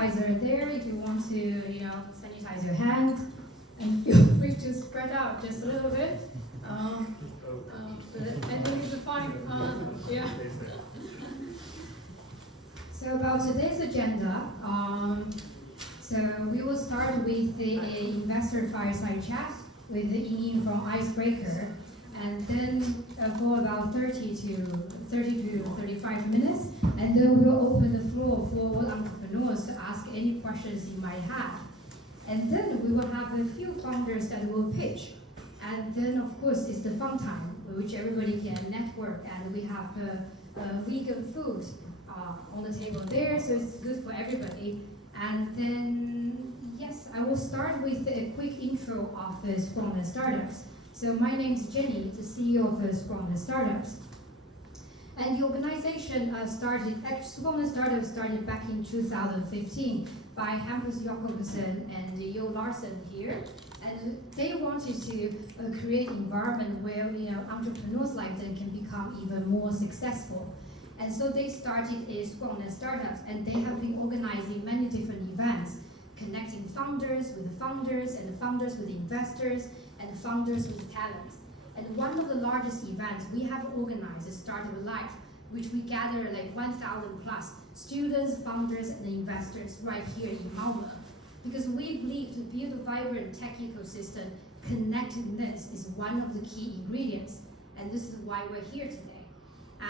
sanitizer there if you want to, sanitize your hand, and feel free to spread out just a little bit. I think it's fine. Yeah. So about today's agenda, so we will start with the investor fireside chat with Ying-Ying from Icebreaker, and then for about 30 to 35 minutes, and then we will open the floor for all entrepreneurs to ask any questions you might have. And then we will have a few founders that will pitch. And then of course it's the fun time, which everybody can network, and we have vegan food on the table there, so it's good for everybody. And then, yes, I will start with a quick intro of Scrum and Startups. So my name is Jenny, the CEO of Scrum and Startups. And the organization Scrum and Startups started back in 2015 by Hampus Jacobsen and Jo Larsen here. And they wanted to create an environment where entrepreneurs like them can become even more successful. And so they started Scrum and Startups, and they have been organizing many different events, connecting founders with the founders, and the founders with the investors, and the founders with the talents. And one of the largest events we have organized is Startup Life, which we gather like 1,000 plus students, founders, and investors right here in Malmö. Because we believe to build a vibrant tech ecosystem, connectedness is one of the key ingredients. And this is why we're here today.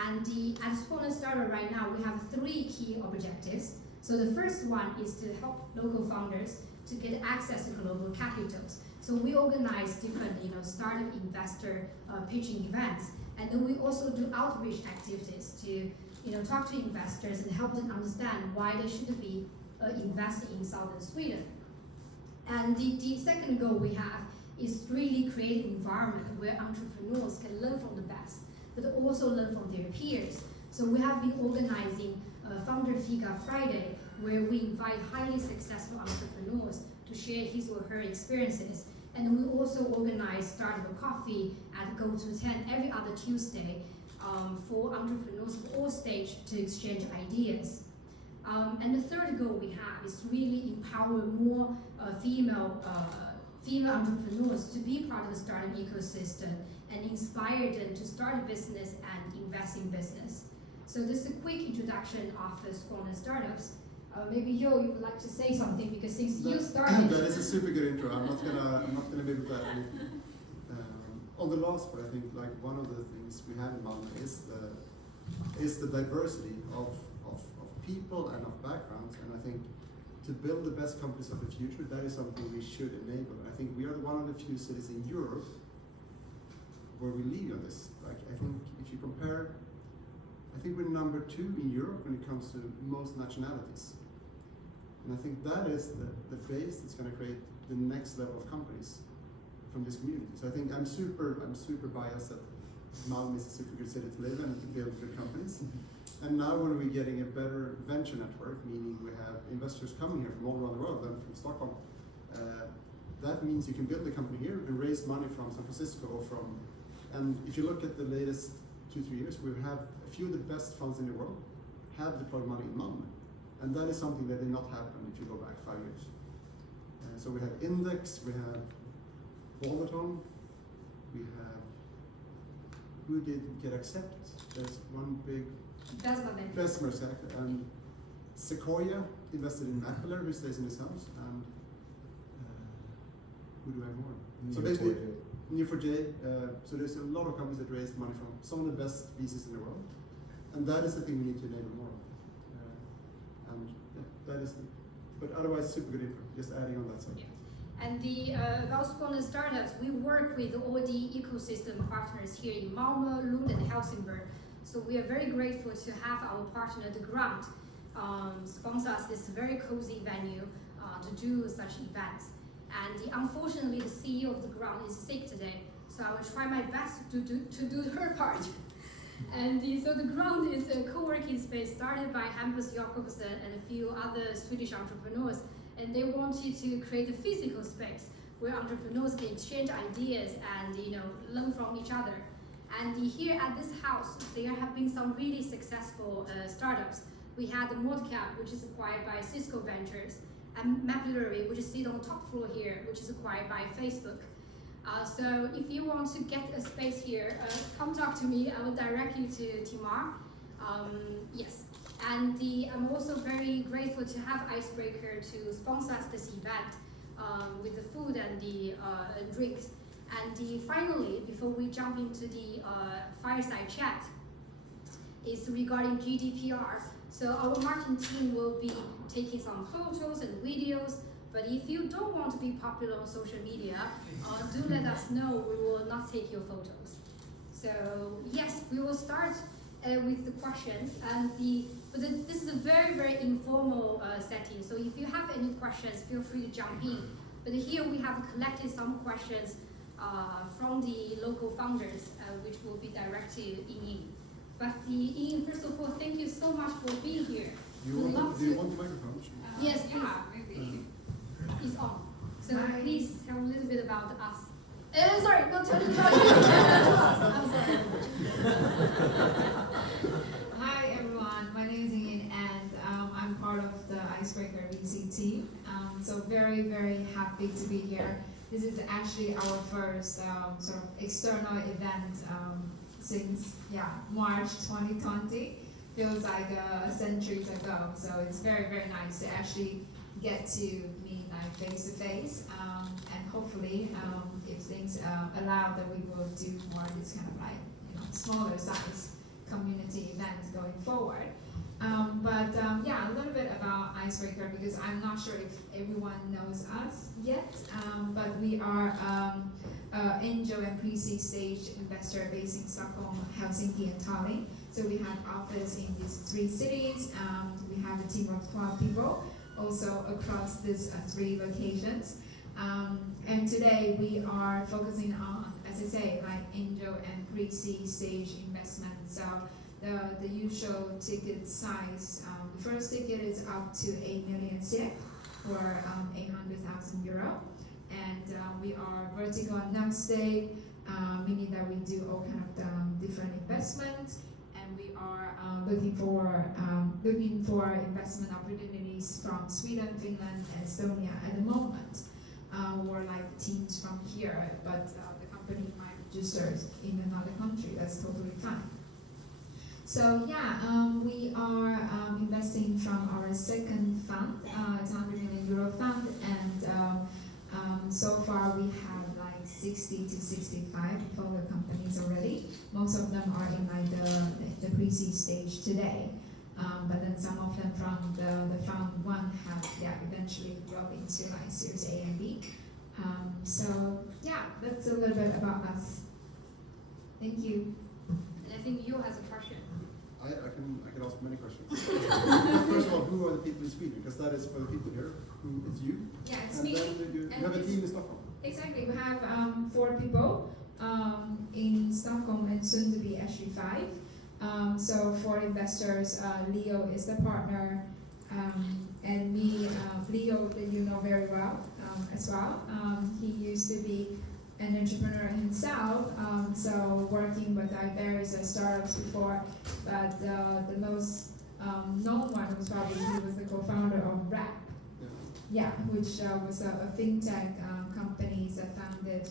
And at Scrum and Startup right now, we have 3 key objectives. So the first one is to help local founders to get access to global capitals. So we organize different startup investor pitching events. And then we also do outreach activities to talk to investors and help them understand why they should be investing in southern Sweden. And the second goal we have is really create an environment where entrepreneurs can learn from the best, but also learn from their peers. So we have been organizing Founder Fika Friday, where we invite highly successful entrepreneurs to share his or her experiences. And we also organize Startup Coffee at Go to 10 every other Tuesday for entrepreneurs of all stages to exchange ideas. And the third goal we have is to really empower more female entrepreneurs to be part of the startup ecosystem and inspire them to start a business and invest in business. So this is a quick introduction of Scrum and Startups. Maybe Jo, you would like to say something, because since you started. That is a super good intro. I'm not gonna be able to add anything. On the last part, I think like one of the things we have in Malmö is the diversity of people and of backgrounds, and I think to build the best companies of the future, that is something we should enable. I think we are one of the few cities in Europe where we lead on this. Like, I think if you compare, I think we're number 2 in Europe when it comes to most nationalities. And I think that is the base that's going to create the next level of companies from this community. So I think I'm super biased that Malmö is a super good city to live in and to build good companies. And now when we're getting a better venture network, meaning we have investors coming here from all around the world, and from Stockholm, that means you can build a company here and raise money from San Francisco or from, and if you look at the latest 2-3 years, we have a few of the best funds in the world have deployed money in Malmö. And that is something that did not happen if you go back 5 years. So we have Index, we have Bollaton, we have, who did get accept? There's one big, Besmer, exactly. And Sequoia invested in Appler, who stays in his house, and who do I have more? So basically, Neo4j, so there's a lot of companies that raised money from some of the best VCs in the world. And that is the thing we need to enable more of. And yeah, that is, but otherwise super good info, just adding on that side. Yeah. And about Scrum and Startups, we work with all the ecosystem partners here in Malmö, Lund, and Helsingborg. So we are very grateful to have our partner, The Ground, sponsor us this very cozy venue to do such events. And unfortunately, the CEO of The Ground is sick today, so I will try my best to do her part. And so The Ground is a co-working space started by Hampus Jacobsen and a few other Swedish entrepreneurs, and they wanted to create a physical space where entrepreneurs can exchange ideas and learn from each other. And here at this house, there have been some really successful startups we had the Modcap, which is acquired by Cisco Ventures, and Mapillary, which is sitting on the top floor here, which is acquired by Facebook. So if you want to get a space here, come talk to me. I will direct you to Timar. Yes, and I'm also very grateful to have Icebreaker to sponsor us this event with the food and the drinks. And finally, before we jump into the fireside chat, is regarding GDPR. So our marketing team will be taking some photos and videos, but if you don't want to be popular on social media, do let us know. We will not take your photos. So yes, we will start with the questions, and this is a very, very informal setting. So if you have any questions, feel free to jump in. But here we have collected some questions from the local founders, which will be directed to Ying. But Ying, first of all, thank you so much for being here. Do you want the microphone? Yes, please. Yeah, maybe. It's on. So Hi. please tell a little bit about us. Sorry, not tell me about you. I'm sorry. Hi everyone, my name is Ying-Ying and I'm part of the Icebreaker.vc team. So very, very happy to be here. This is actually our first sort of external event since March 2020. Feels like centuries ago. So it's very, very nice to actually get to meet face to face, and hopefully if things allow, that we will do more of this kind of smaller size community events going forward. A little bit about Icebreaker, because I'm not sure if everyone knows us yet, but we are angel and pre-seed stage investor based in Stockholm, Helsinki, and Tallinn. So we have office in these 3 cities. We have a team of 12 people, also across these 3 locations. And today we are focusing on, as I say, like angel and pre-seed stage investment. So the usual ticket size, the first ticket is up to 8 million SEK, or 800,000 euro. And we are vertical and non-state, meaning that we do all kind of different investments. And we are looking for investment opportunities from Sweden, Finland, and Estonia at the moment. Or like teams from here, but the company might register in another country. That's totally fine. So we are investing from our second fund. It's a 100 million euro fund, and so far we have like 60 to 65 portfolio companies already. Most of them are in like the pre-seed stage today. But then some of them from the fund 1 have eventually grown into like Series A and B. That's a little bit about us. Thank you. And I think you has a question. I can ask many questions. First of all, who are the people in Sweden? Because that is for the people here. Who is you? Yeah, it's And me. then you have a team in Stockholm. Exactly. We have 4 people in Stockholm, and soon to be actually 5. So 4 investors. Leo is the partner, and me, Leo, that you know very well as well. He used to be an entrepreneur himself, so working with various startups before, but the most known one was probably he was the co-founder of Rap, which was a fintech company that founded,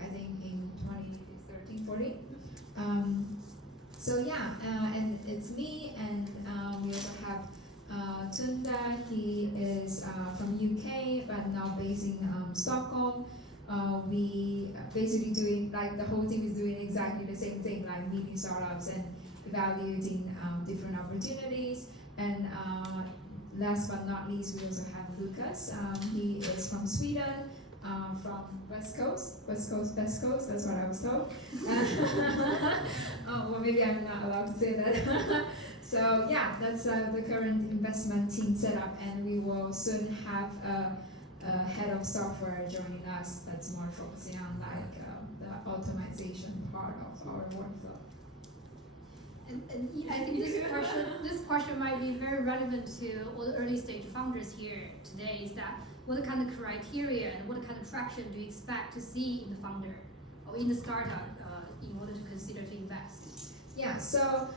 I think, in 2013, 14. And it's me, and we also have Tunda. He is from UK, but now based in Stockholm. We basically doing, like, the whole team is doing exactly the same thing, like meeting startups and evaluating different opportunities. And last but not least, we also have Lucas. He is from Sweden, from West Coast, best coast, that's what I was told. Well, maybe I'm not allowed to say that. So that's the current investment team setup, and we will soon have a head of software joining us that's more focusing on like the automation part of our workflow. And I think this question might be very relevant to all the early stage founders here today, is that what kind of criteria and what kind of traction do you expect to see in the founder or in the startup in order to consider to invest? Yeah, so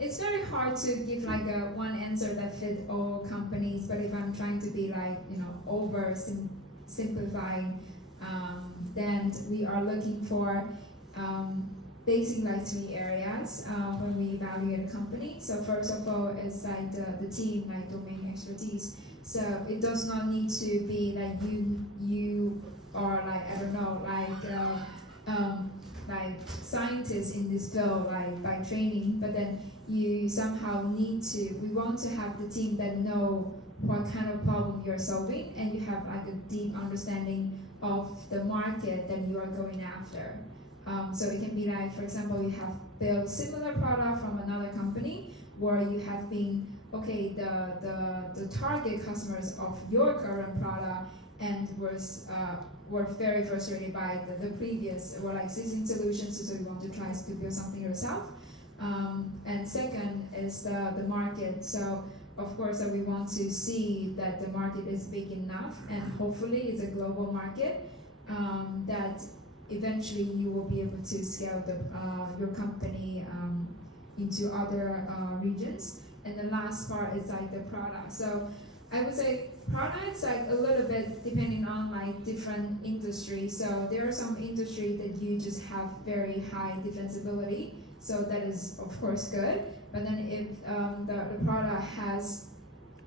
It's very hard to give like a one answer that fit all companies, but if I'm trying to be like, over simplifying, then we are looking for basically like 3 areas when we evaluate a company. So first of all, it's like the team, like domain expertise. So it does not need to be like you are like, I don't know, like scientists in this field, like by training, but then you somehow we want to have the team that know what kind of problem you're solving, and you have like a deep understanding of the market that you are going after. So it can be like, for example, you have built similar product from another company, or you have been, okay, the target customers of your current product and were very frustrated by the previous or like existing solutions, so you want to try to build something yourself. And second is the market. So of course we want to see that the market is big enough, and hopefully it's a global market, that eventually you will be able to scale your company into other regions. And the last part is like the product. So I would say products like a little bit depending on like different industries. So there are some industry that you just have very high defensibility. So that is of course good. But then if the product has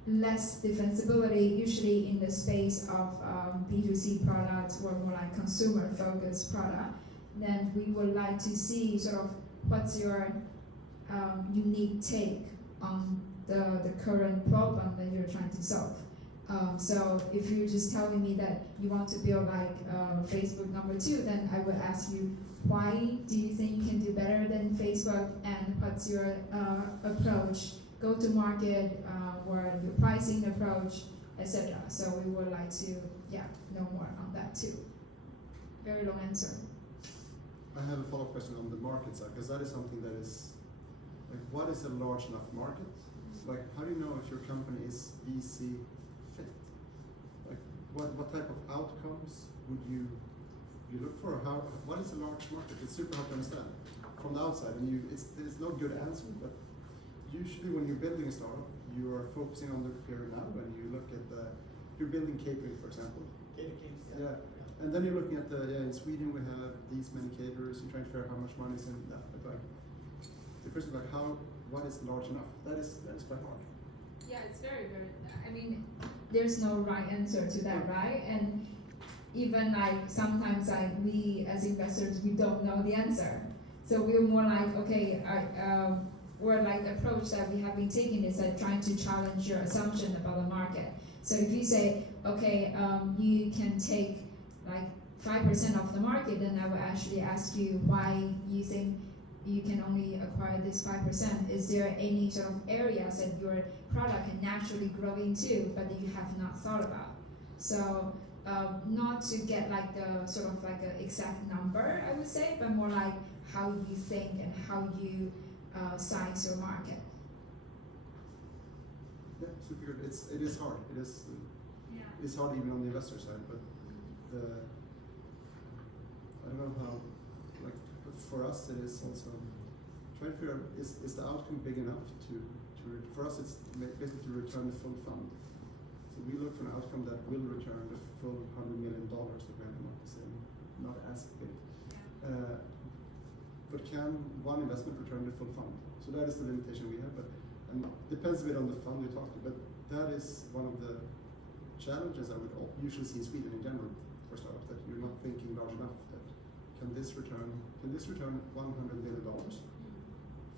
less defensibility, usually in the space of B2C products or more like consumer focused product, then we would like to see sort of what's your unique take on the current problem that you're trying to solve. So if you're just telling me that you want to build like Facebook #2, then I would ask you, why do you think you can do better than Facebook, and what's your approach, go to market, or your pricing approach, etc. So we would like to know more on that too. Very long answer. I have a follow-up question on the market side, because that is something that is, like, what is a large enough market? Like, how do you know if your company is VC fit? Like, what type of outcomes would you look for? What is a large market? It's super hard to understand from the outside, and there's no good answer. But usually, when you're building a startup, you are focusing on the here and now, and you look at you're building catering, for example. Catering, yeah. And then you're looking at in Sweden we have these many caterers. You're trying to figure out how much money is in that. But like, the question is like, what is large enough? That is quite hard. Yeah, it's very, very, I mean, there's no right answer to that, right? And even like sometimes like we as investors, we don't know the answer. So we're more like, okay, or like the approach that we have been taking is like trying to challenge your assumption about the market. So if you say, okay, you can take like 5% of the market, then I will actually ask you why you think you can only acquire this 5%. Is there any sort of areas that your product can naturally grow into, but that you have not thought about? So not to get like the sort of like an exact number, I would say, but more like how you think and how you size your market. Yeah, super good. It is hard. It's hard even on the investor side, but I don't know how. Like, but for us, it is also trying to figure out is the outcome big enough to for us it's basically to return the full fund. So we look for an outcome that will return the full $100 million that we have in the market, saying not as big. But can one investment return the full fund? So that is the limitation we have, and depends a bit on the fund you talk to, but that is one of the challenges I would usually see in Sweden in general for startups, that you're not thinking large enough. That can this return $100 million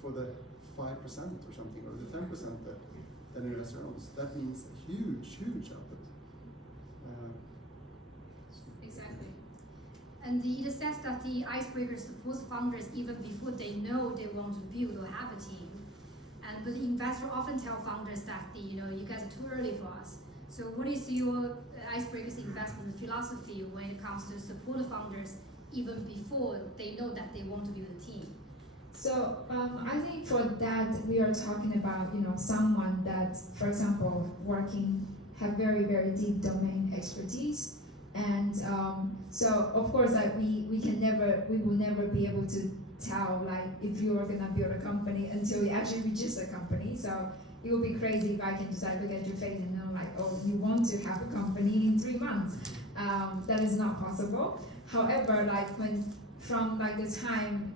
for the 5% or something, or the 10% that an investor owns? That means a huge output. Exactly. And it says that the Icebreaker supports founders even before they know they want to build or have a team. But the investor often tell founders that you guys are too early for us. So what is your Icebreaker's investment philosophy when it comes to support founders even before they know that they want to build a team? So I think for that we are talking about someone that, for example, have very, very deep domain expertise, and so of course like we will never be able to tell like if you're gonna build a company until you actually register a company. So it would be crazy if I can just like look at your face and know like, oh, you want to have a company in 3 months. That is not possible. However, like when from like the time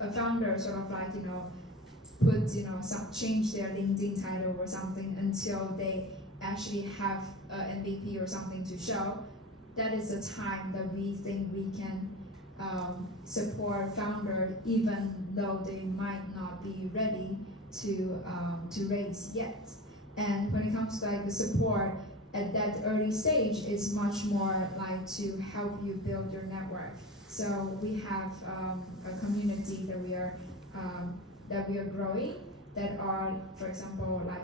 a founder sort of like put change their LinkedIn title or something until they actually have an MVP or something to show, that is the time that we think we can support founder even though they might not be ready to raise yet. And when it comes to like the support at that early stage, is much more like to help you build your network. So we have a community that we are growing that are, for example, like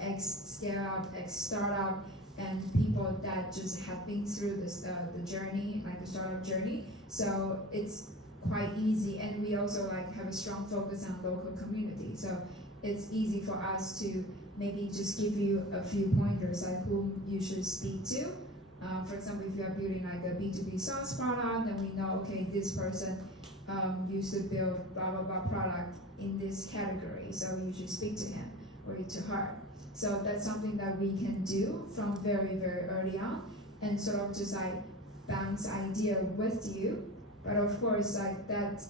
ex scale up, ex startup, and people that just have been through this the journey, like the startup journey. So it's quite easy, and we also like have a strong focus on local community. So it's easy for us to maybe just give you a few pointers like whom you should speak to. For example, if you are building like a B2B SaaS product, then we know, okay, this person used to build blah blah blah product in this category, so you should speak to him or to her. So that's something that we can do from very, very early on, and sort of just like bounce idea with you. But of course, like that,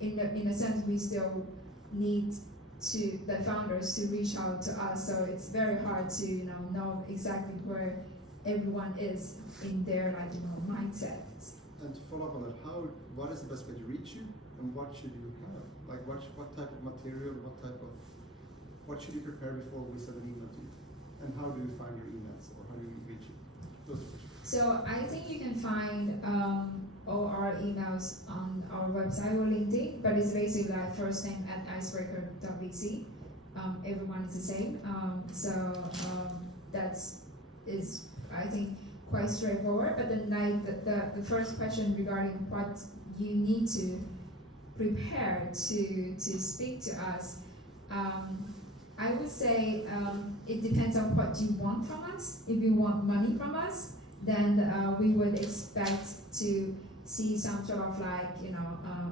in a sense, we still need to the founders to reach out to us. So it's very hard to know exactly where everyone is in their mindset. And to follow up on that, what is the best way to reach you, and what should you have? Like what type of material, what should you prepare before we send an email to you? And how do you find your emails, or how do you reach you? Those are questions. So I think you can find all our emails on our website or LinkedIn, but it's basically like first name at Icebreaker.vc. Everyone is the same. That's I think quite straightforward. But then like the first question regarding what you need to prepare to speak to us, I would say it depends on what you want from us. If you want money from us, then we would expect to see some sort of like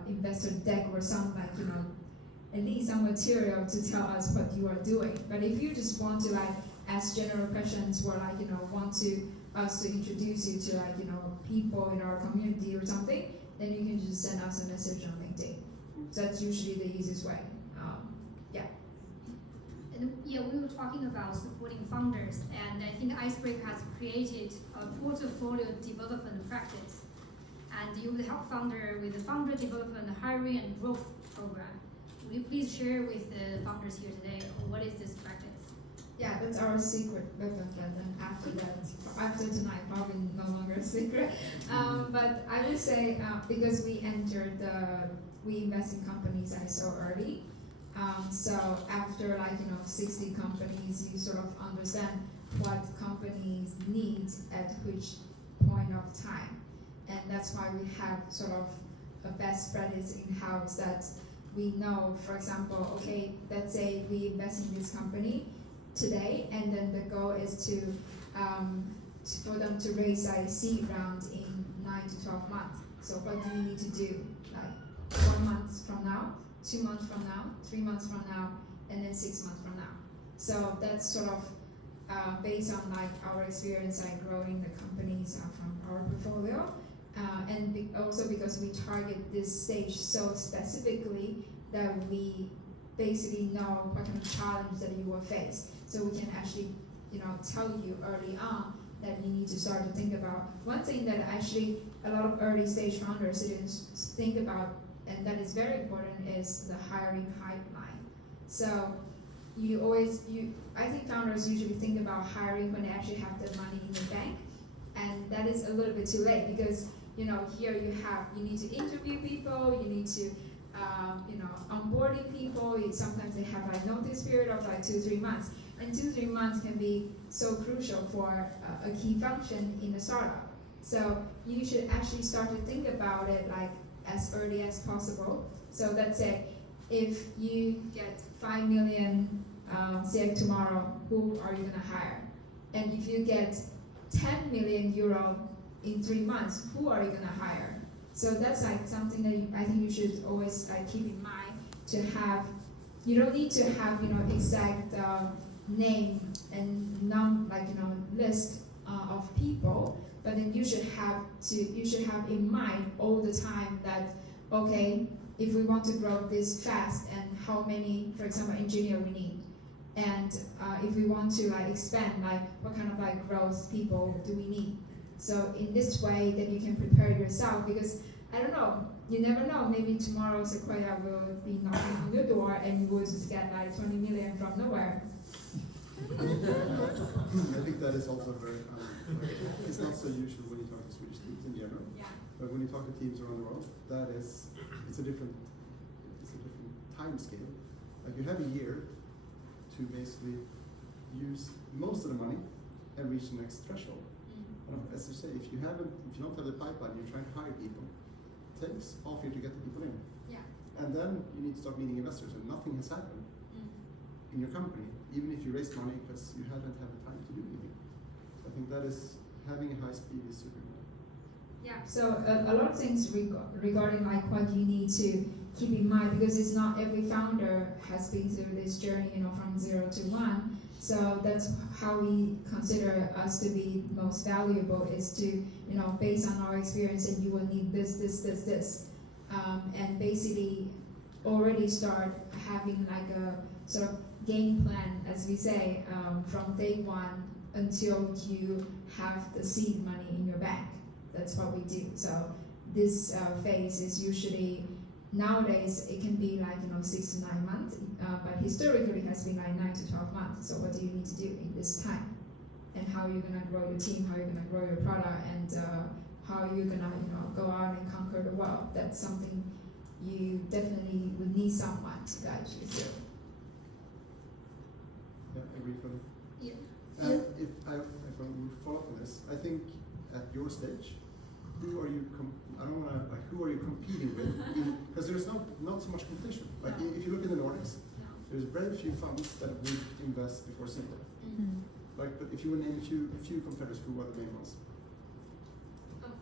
investor deck or some at least some material to tell us what you are doing. But if you just want to like ask general questions or like want us to introduce you to like people in our community or something, then you can just send us a message on LinkedIn. So that's usually the easiest way. And yeah, we were talking about supporting founders, and I think Icebreaker has created a portfolio development practice, and you will help founder with the founder development, hiring, and growth program. Will you please share with the founders here today what is this practice? Yeah, that's our secret weapon. But then after tonight, probably no longer a secret. But I would say because we invest in companies so early. So after 60 companies, you sort of understand what companies need at which point of time, and that's why we have sort of a best practice in house that we know. For example, okay, let's say we invest in this company today, and then the goal is for them to raise a seed round in 9 to 12 months. So what do you need to do? Like 1 month from now, 2 months from now, 3 months from now, and then 6 months from now. So that's sort of based on like our experience growing the companies from our portfolio, and also because we target this stage so specifically that we basically know what kind of challenge that you will face. So we can actually tell you early on that you need to start to think about. One thing that actually a lot of early stage founders didn't think about, and that is very important, is the hiring pipeline. So I think founders usually think about hiring when they actually have the money in the bank, and that is a little bit too late because here you need to interview people, you need to onboarding people. Sometimes they have a notice period of 2-3 months, and 2-3 months can be so crucial for a key function in a startup. So you should actually start to think about it as early as possible. So let's say if you get 5 million say tomorrow, who are you gonna hire? And if you get 10 million euro in 3 months, who are you gonna hire? So that's like something that I think you should always keep in mind to have. You don't need to have exact name and list of people, but then you should have in mind all the time that okay, if we want to grow this fast, and how many, for example, engineer we need, and if we want to expand, what kind of growth people do we need? So in this way, that you can prepare yourself, because I don't know, you never know. Maybe tomorrow Sequoia will be knocking on your door, and you will just get 20 million from nowhere. I think that is also very. It's not so usual when you talk to Swedish teams in general. Yeah. But when you talk to teams around the world, it's a different time scale. Like you have a year to basically use most of the money and reach the next threshold. As you say, if you don't have the pipeline, you're trying to hire people. It takes half a year to get the people in. Yeah. And then you need to start meeting investors, and nothing has happened in your company, even if you raised money, because you haven't had the time to do anything. So I think that is having a high speed is super important. Yeah. So a lot of things regarding what you need to keep in mind, because it's not every founder has been through this journey, from 0 to 1. So that's how we consider us to be most valuable, is to, based on our experience, and you will need this, and basically already start having a sort of game plan, as we say, from day one until you have the seed money in your bank. That's what we do. So this phase is usually, nowadays it can be 6 to 9 months, but historically it has been 9 to 12 months. So what do you need to do in this time? And how you're gonna grow your team, how you're gonna grow your product, and how you're gonna go out and conquer the world. That's something you definitely would need someone to guide you through. Yeah, I agree fully. Yeah. And if I follow up on this, I think at your stage, who are you who are you competing with? Because there's not so much competition. If you look in the Nordics, there's very few funds that would invest before Simple. But if you would name a few competitors, who are the main ones?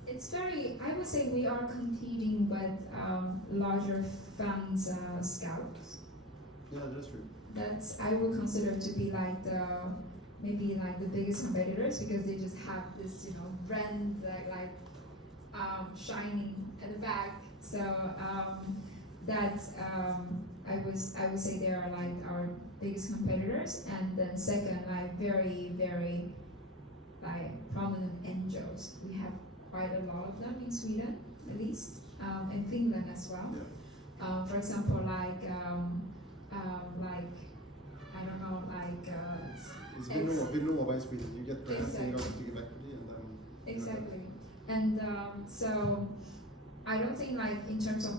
I would say we are competing with larger funds, scouts. Yeah, that's true. I would consider to be maybe the biggest competitors, because they just have this brand shining at the back. So I would say they are our biggest competitors, and then second, very very prominent angels. We have quite a lot of them in Sweden, at least, and Finland as well. Yeah. For example, I don't know, It's Vinnova in Sweden. You get grants and you Exactly. have to give equity, and then Exactly. And so I don't think in terms of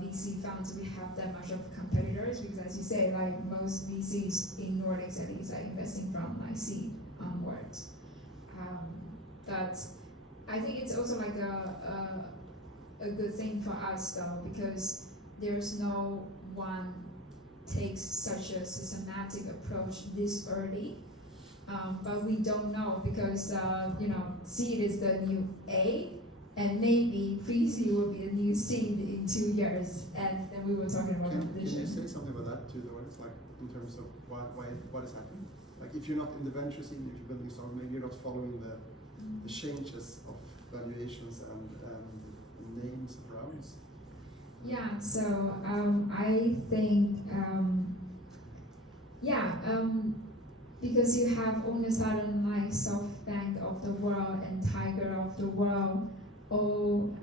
VC funds we have that much of competitors, because as you say, most VCs in Nordics at least are investing from seed onwards. But I think it's also a good thing for us though, because there's no one takes such a systematic approach this early. But we don't know, because seed is the new A, and maybe pre-seed will be a new seed in 2 years, and then we were talking about Can you competition. say something about that to the audience, in terms of what is happening? If you're not in the venture scene, if you're building startup, maybe you're not following the changes of valuations and names of rounds. Yeah, so I think, because you have all of a sudden SoftBank of the world and Tiger of the world all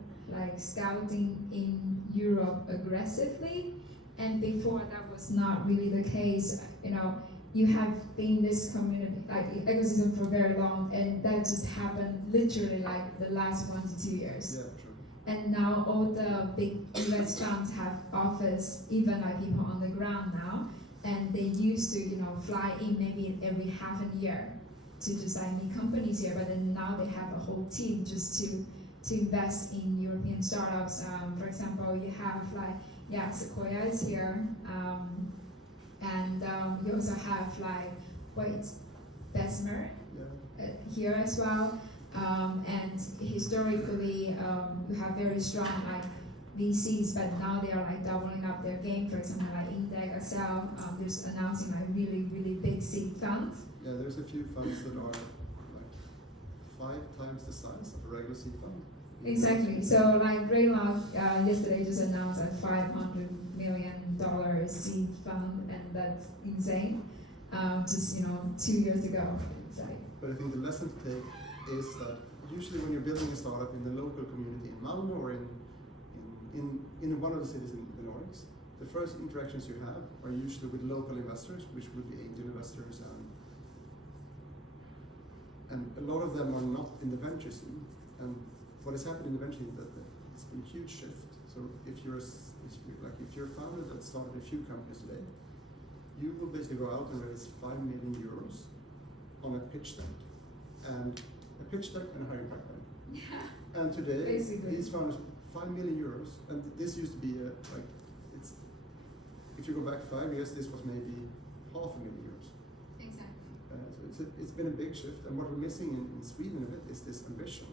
scouting in Europe aggressively, and before that was not really the case. You have been this community ecosystem for very long, and that just happened literally the last 1 to 2 years. Yeah, true. And now all the big US funds have office, even people on the ground now, and they used to fly in maybe every half a year to just meet companies here, but then now they have a whole team just to invest in European startups. For example, you have Sequoia is here, and you also have Bessemer Yeah. here as well. And historically, you have very strong like VCs, but now they are like doubling up their game. For example, like Index, Excel, just announcing like really big seed funds. Yeah, there's a few funds that are like 5 times the size of a regular seed fund. Exactly. So like Greylock yesterday just announced a $500 million seed fund, and that's insane. Just 2 years ago. It's like, But I think the lesson to take is that usually when you're building a startup in the local community in Malmö or in one of the cities in the Nordics, the first interactions you have are usually with local investors, which would be angel investors, and a lot of them are not in the venture scene. And what has happened in the venture is that it's been a huge shift. So if you're a founder that started a few companies today, you will basically go out and raise 5 million euros on a pitch deck, and a hiring pipeline. yeah. And today, Basically. these founders, 5 million euros, and this used to be if you go back 5 years, this was maybe €500,000. Exactly. So it's been a big shift, and what we're missing in Sweden a bit is this ambition,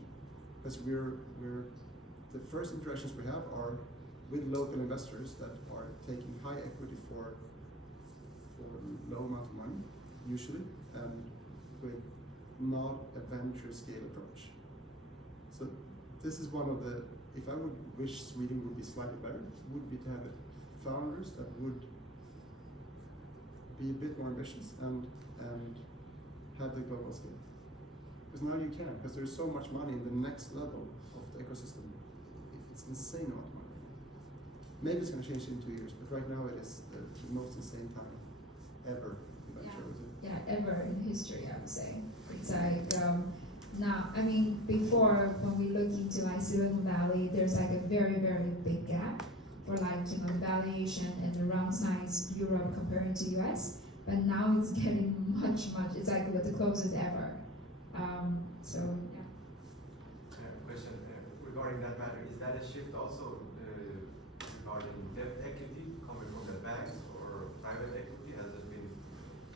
because the first interactions we have are with local investors that are taking high equity for low amount of money, usually, and with not a venture scale approach. So this is one of the, if I would wish Sweden would be slightly better, would be to have founders that would be a bit more ambitious and have the global scale. Because now you can, because there's so much money in the next level of the ecosystem. It's insane amount of money. Maybe it's going to change in 2 years, but right now it is the most insane time ever in venture. Yeah, ever in history, I would say. It's like now, I mean, before when we look into like Silicon Valley, there's like a very big gap for like the valuation and the round size Europe compared to US. But now it's getting much. It's like the closest ever. So yeah. Question regarding that matter: is that a shift also regarding debt equity coming from the banks or private equity? Has it been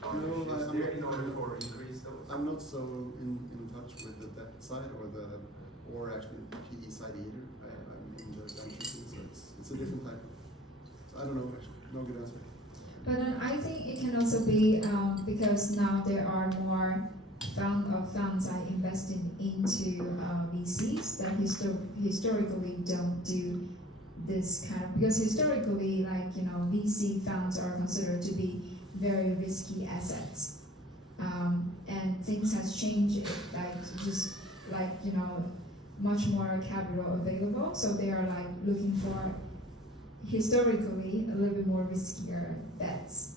No, shifts there in order for increase those? I'm not so in touch with the debt side or actually the PE side either. I'm in the venture scene, so it's a different type of. So I don't know actually. No good answer. But I think it can also be because now there are more funds are investing into VCs that historically don't do this kind of, because historically, like VC funds are considered to be very risky assets, and things has changed. Much more capital available, so they are like looking for historically a little bit more riskier bets.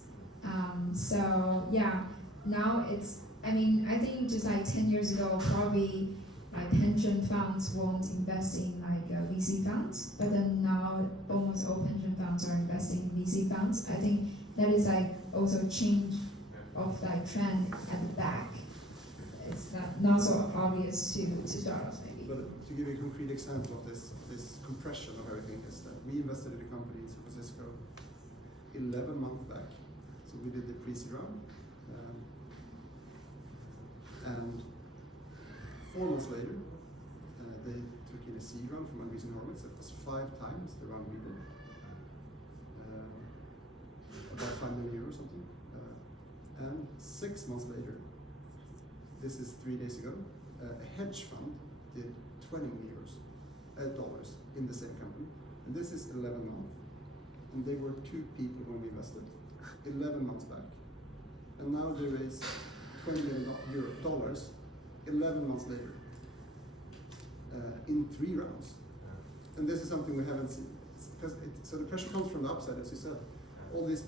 So yeah, now it's. I mean, I think just like 10 years ago, probably like pension funds won't invest in like VC funds, but then now almost all pension funds are investing in VC funds. I think that is like also change of like trend at the back. It's not so obvious to startups maybe. But to give you a concrete example of this compression of everything is that we invested in a company in San Francisco 11 months back. So we did the pre-seed round. And 4 months later, they took in a seed round from Andreessen Horowitz that was 5 times the round we did. About 5 million euros or something. And 6 months later, this is 3 days ago, a hedge fund did $20 million in the same company. And this is 11 months. And they were 2 people when we invested 11 months back. And now they raise $20 million 11 months later in 3 rounds. And this is something we haven't seen. So the pressure comes from the upside, as you said. All these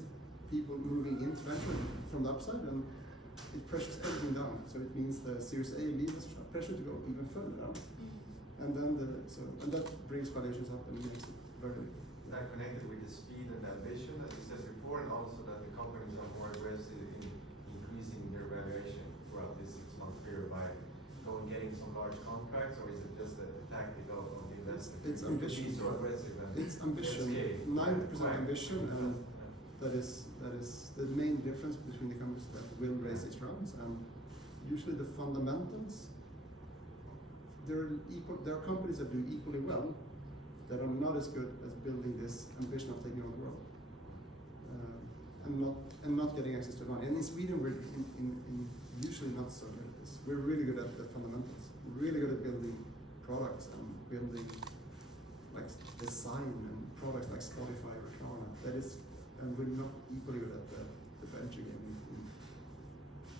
people moving into venture from the upside, and it pressures everything down. So it means the Series A and B has pressure to go even further down. And then and that brings valuations up and makes it very. Is that connected with the speed and ambition, as you said before, and also that the companies are more aggressive in increasing their valuation throughout this 6-month period by getting some large contracts, or is it just a tactic of the investment? It's ambition. Be so aggressive and It's ambition. 90% ambition, and that is the main difference between the companies that will raise these rounds. And usually the fundamentals there are companies that do equally well that are not as good as building this ambition of taking over the world, and not getting access to money. And in Sweden, we're usually not so good at this. We're really good at the fundamentals. We're really good at building products and building like design and products like Spotify or Klarna. And we're not equally good at the venture game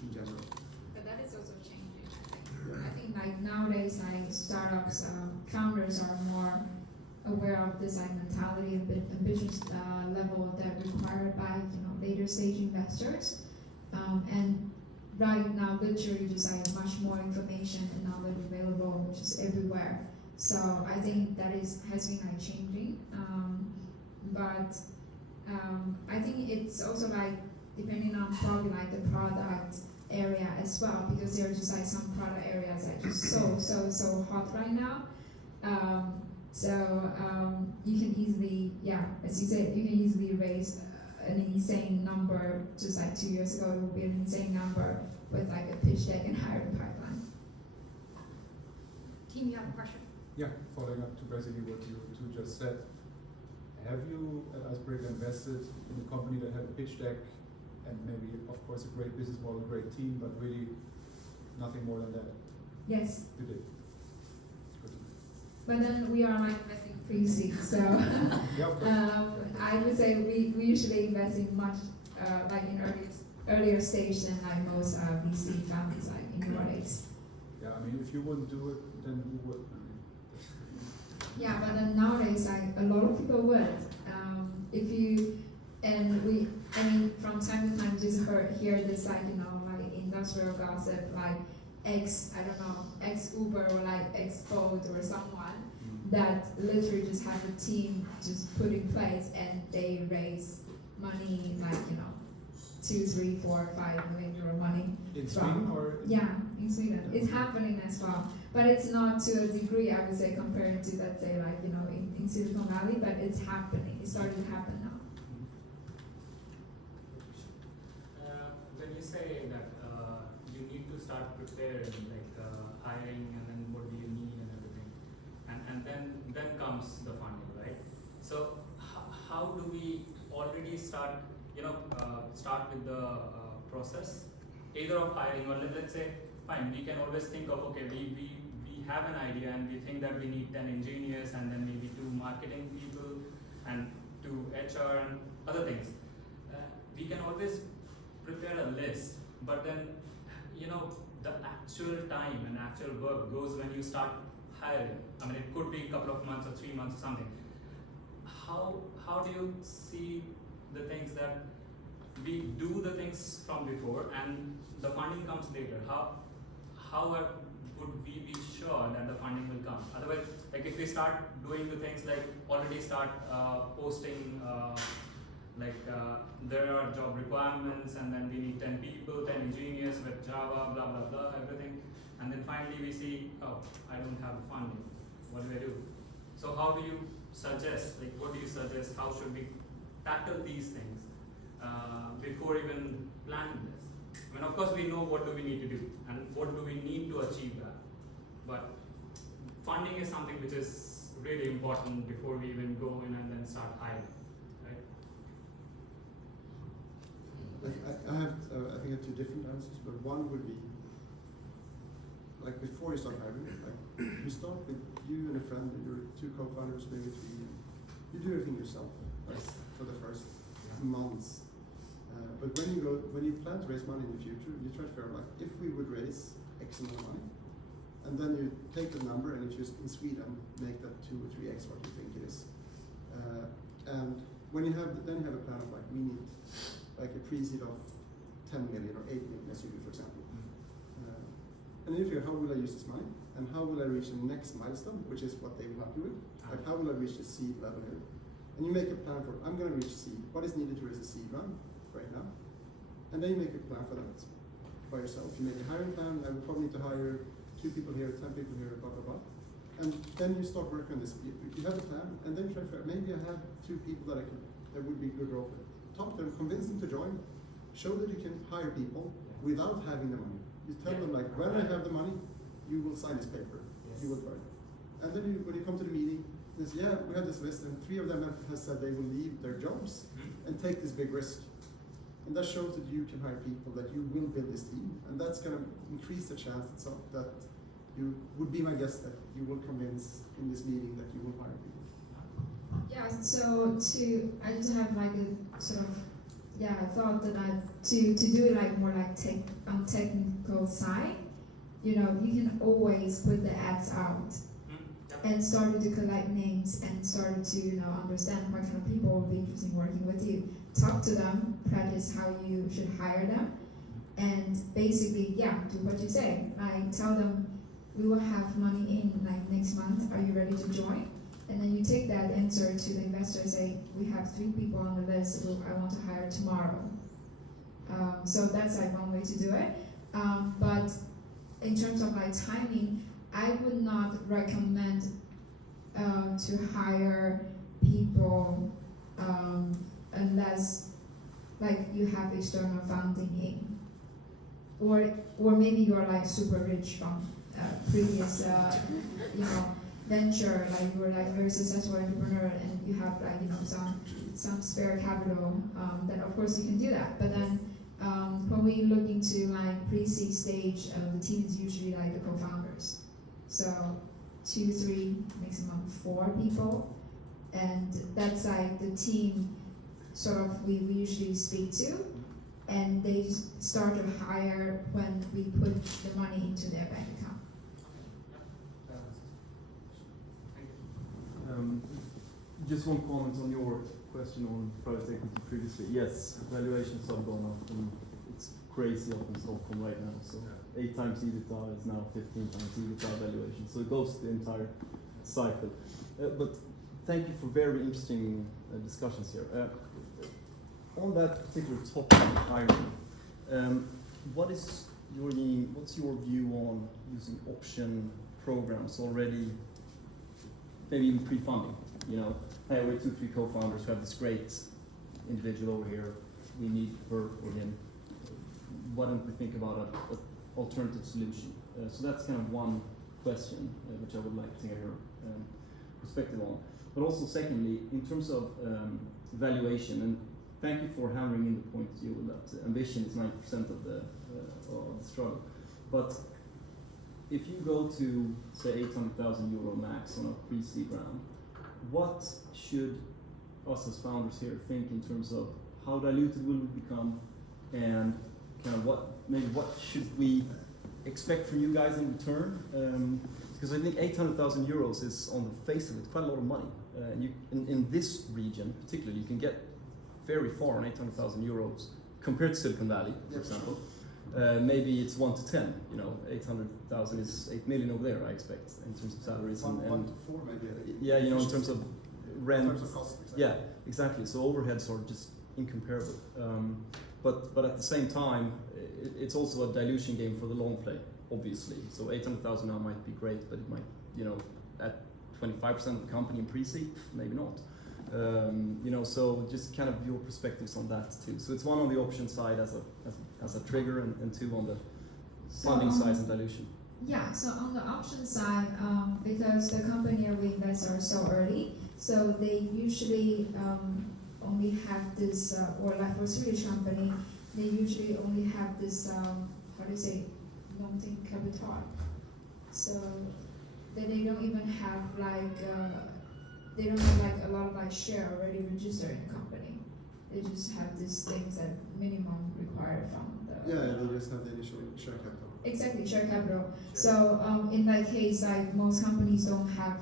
in general. But that is also changing, I think. Yeah. I think like nowadays, like startups, founders are more aware of this like mentality and ambitious level that required by later stage investors. And right now, literally, just like much more information and knowledge available, which is everywhere. So I think that has been like changing. But I think it's also like depending on probably like the product area as well, because there are just like some product areas that are just so hot right now. You can easily, as you said, you can easily raise an insane number. Just like 2 years ago, it would be an insane number with like a pitch deck and hiring pipeline. Team, you have a question? Yeah, following up to basically what you two just said. Have you at Icebreaker invested in a company that had a pitch deck and maybe, of course, a great business model, a great team, but really nothing more than that? Yes. You did. Good. But then we are like investing pre-seed, so Yeah, of course. I would say we usually invest in much like in earlier stage than like most VC founders like in the Nordics. Yeah, I mean, if you wouldn't do it, then who would? I mean, Yeah, but then nowadays like a lot of people would. I mean, from time to time just hear this like like industrial gossip like ex Uber or like ex Bolt or someone that literally just have a team just put in place and they raise money like 2, 3, 4, 5 million euro money. in Sweden or? Yeah, in Sweden. It's happening as well. But it's not to a degree, I would say, compared to, let's say, like, in Silicon Valley, but it's happening. It's starting to happen now. When you say that you need to start preparing, like hiring and then what do you need and everything, and then comes the funding, right? So how do we already start, start with the process, either of hiring or let's say, fine, we can always think of, okay, we have an idea and we think that we need 10 engineers and then maybe 2 marketing people and 2 HR and other things. We can always prepare a list, but then, the actual time and actual work goes when you start hiring. I mean, it could be a couple of months or 3 months or something. How do you see the things that we do the things from before and the funding comes later? How would we be sure that the funding will come? Otherwise, like if we start doing the things like already start posting there are job requirements and then we need 10 people, 10 engineers with Java, blah, blah, blah, everything. And then finally we see, oh, I don't have funding. What do I do? So how do you suggest, what do you suggest, how should we tackle these things before even planning this? I mean, of course we know what do we need to do and what do we need to achieve that. But funding is something which is really important before we even go in and then start hiring. I have, I think I have 2 different answers, but one would be, like before you start hiring, like you start with you and a friend and your 2 co-founders, maybe 3, and you do everything yourself, like for the first months. But when you plan to raise money in the future, you try to figure out like, if we would raise X amount of money, and then you take the number and if you're in Sweden, make that 2 or 3x what you think it is. And when you have a plan of like, we need like a pre-seed of 10 million or 8 million, as you do, for example. And then you figure, how will I use this money? And how will I reach the next milestone, which is what they will help you with? Like, how will I reach the seed level here? And you make a plan for, I'm going to reach seed. What is needed to raise a seed round right now? And then you make a plan for that by yourself. You make a hiring plan. I will probably need to hire 2 people here, 10 people here, blah, blah, blah. And then you start working on this. You have a plan, and then try to figure, maybe I have 2 people that would be good role for it. Talk to them, convince them to join, show that you can hire people without having the money. You tell them like, when I have the money, you will sign this paper. Yes. You will try. And then when you come to the meeting, they say, yeah, we have this list, and 3 of them have said they will leave their jobs and take this big risk. And that shows that you can hire people, that you will build this team, and that's going to increase the chances of that you would be my guess that you will convince in this meeting that you will hire people. Yeah, so I just have like a sort of, I thought that to do it like more like on technical side, you can always put the ads out and started to collect names and started to understand what kind of people will be interested in working with you. Talk to them, practice how you should hire them, and basically, do what you say. Like tell them we will have money in like next month. Are you ready to join? And then you take that answer to the investor and say, we have 3 people on the list who I want to hire tomorrow. So that's like one way to do it. But in terms of like timing, I would not recommend to hire people unless like you have external funding in, or maybe you're like super rich from previous venture, like you're like very successful entrepreneur and you have like some spare capital. Then of course you can do that. But then when we look into like pre-seed stage, the team is usually like the co-founders. So 2, 3, maximum 4 people, and that's like the team sort of we usually speak to, and they start to hire when we put the money into their bank account. Just one comment on your question on private equity previously. Yes, valuations have gone up and it's crazy up in Stockholm right now. So 8 times EBITDA is now 15 times EBITDA valuation. So it goes the entire cycle. But thank you for very interesting discussions here. On that particular topic of hiring, what's your view on using option programs already, maybe even pre-funding? Hey, we're 2, 3 co-founders who have this great individual over here. We need her or him. Why don't we think about an alternative solution? So that's kind of one question which I would like to hear your perspective on. But also secondly, in terms of valuation, and thank you for hammering in the point, Joel, that ambition is 90% of the struggle. But if you go to, say, 800,000 euro max on a pre-seed round, what should us as founders here think in terms of how diluted will we become, and kind of what should we expect from you guys in return? Because I think 800,000 euros is, on the face of it, quite a lot of money. In this region, particularly, you can get very far on 800,000 euros compared to Silicon Valley, for example. Maybe it's 1 to 10. 800,000 is 8 million over there, I expect, in terms of salaries. 1 to 4 maybe. Yeah, in terms of rent. In terms of cost, exactly. Yeah, exactly. So overheads are just incomparable. But at the same time, it's also a dilution game for the long play, obviously. So 800,000 now might be great, but it might, at 25% of the company in pre-seed, maybe not. So just kind of your perspectives on that too. So it's one on the option side as a trigger, and 2 on the funding side and dilution. Yeah, so on the option side, because the company we invest are so early, so they usually only have this, or like for Swedish company, they usually only have this, någonting kapital. So that they don't even have like, they don't have like a lot of like share already registered in the company. They just have these things that minimum required from the. Yeah, they just have the initial share capital. Exactly, share capital. So in that case, like most companies don't have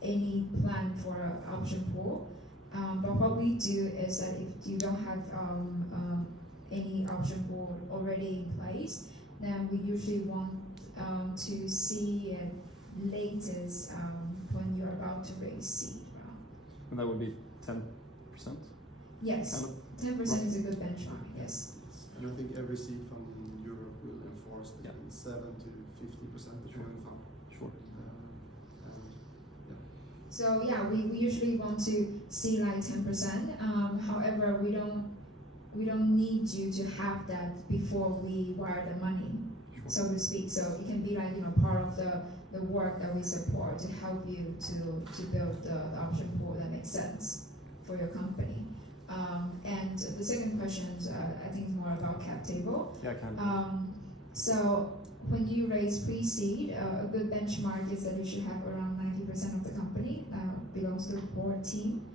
any plan for an option pool. But what we do is that if you don't have any option pool already in place, then we usually want to see it latest when you're about to raise seed round. And that would be 10%? Yes, 10% is a good benchmark, yes. And I think every seed fund in Europe will enforce between 7 to 50% depending on fund. Sure. So yeah, we usually want to see like 10%. However, we don't need you to have that before we wire the money. Sure. so to speak. So it can be like, part of the work that we support to help you to build the option pool that makes sense for your company. And the second question, I think, is more about cap table. Yeah, kind of. So when you raise pre-seed, a good benchmark is that you should have around 90% of the company belongs to the core team.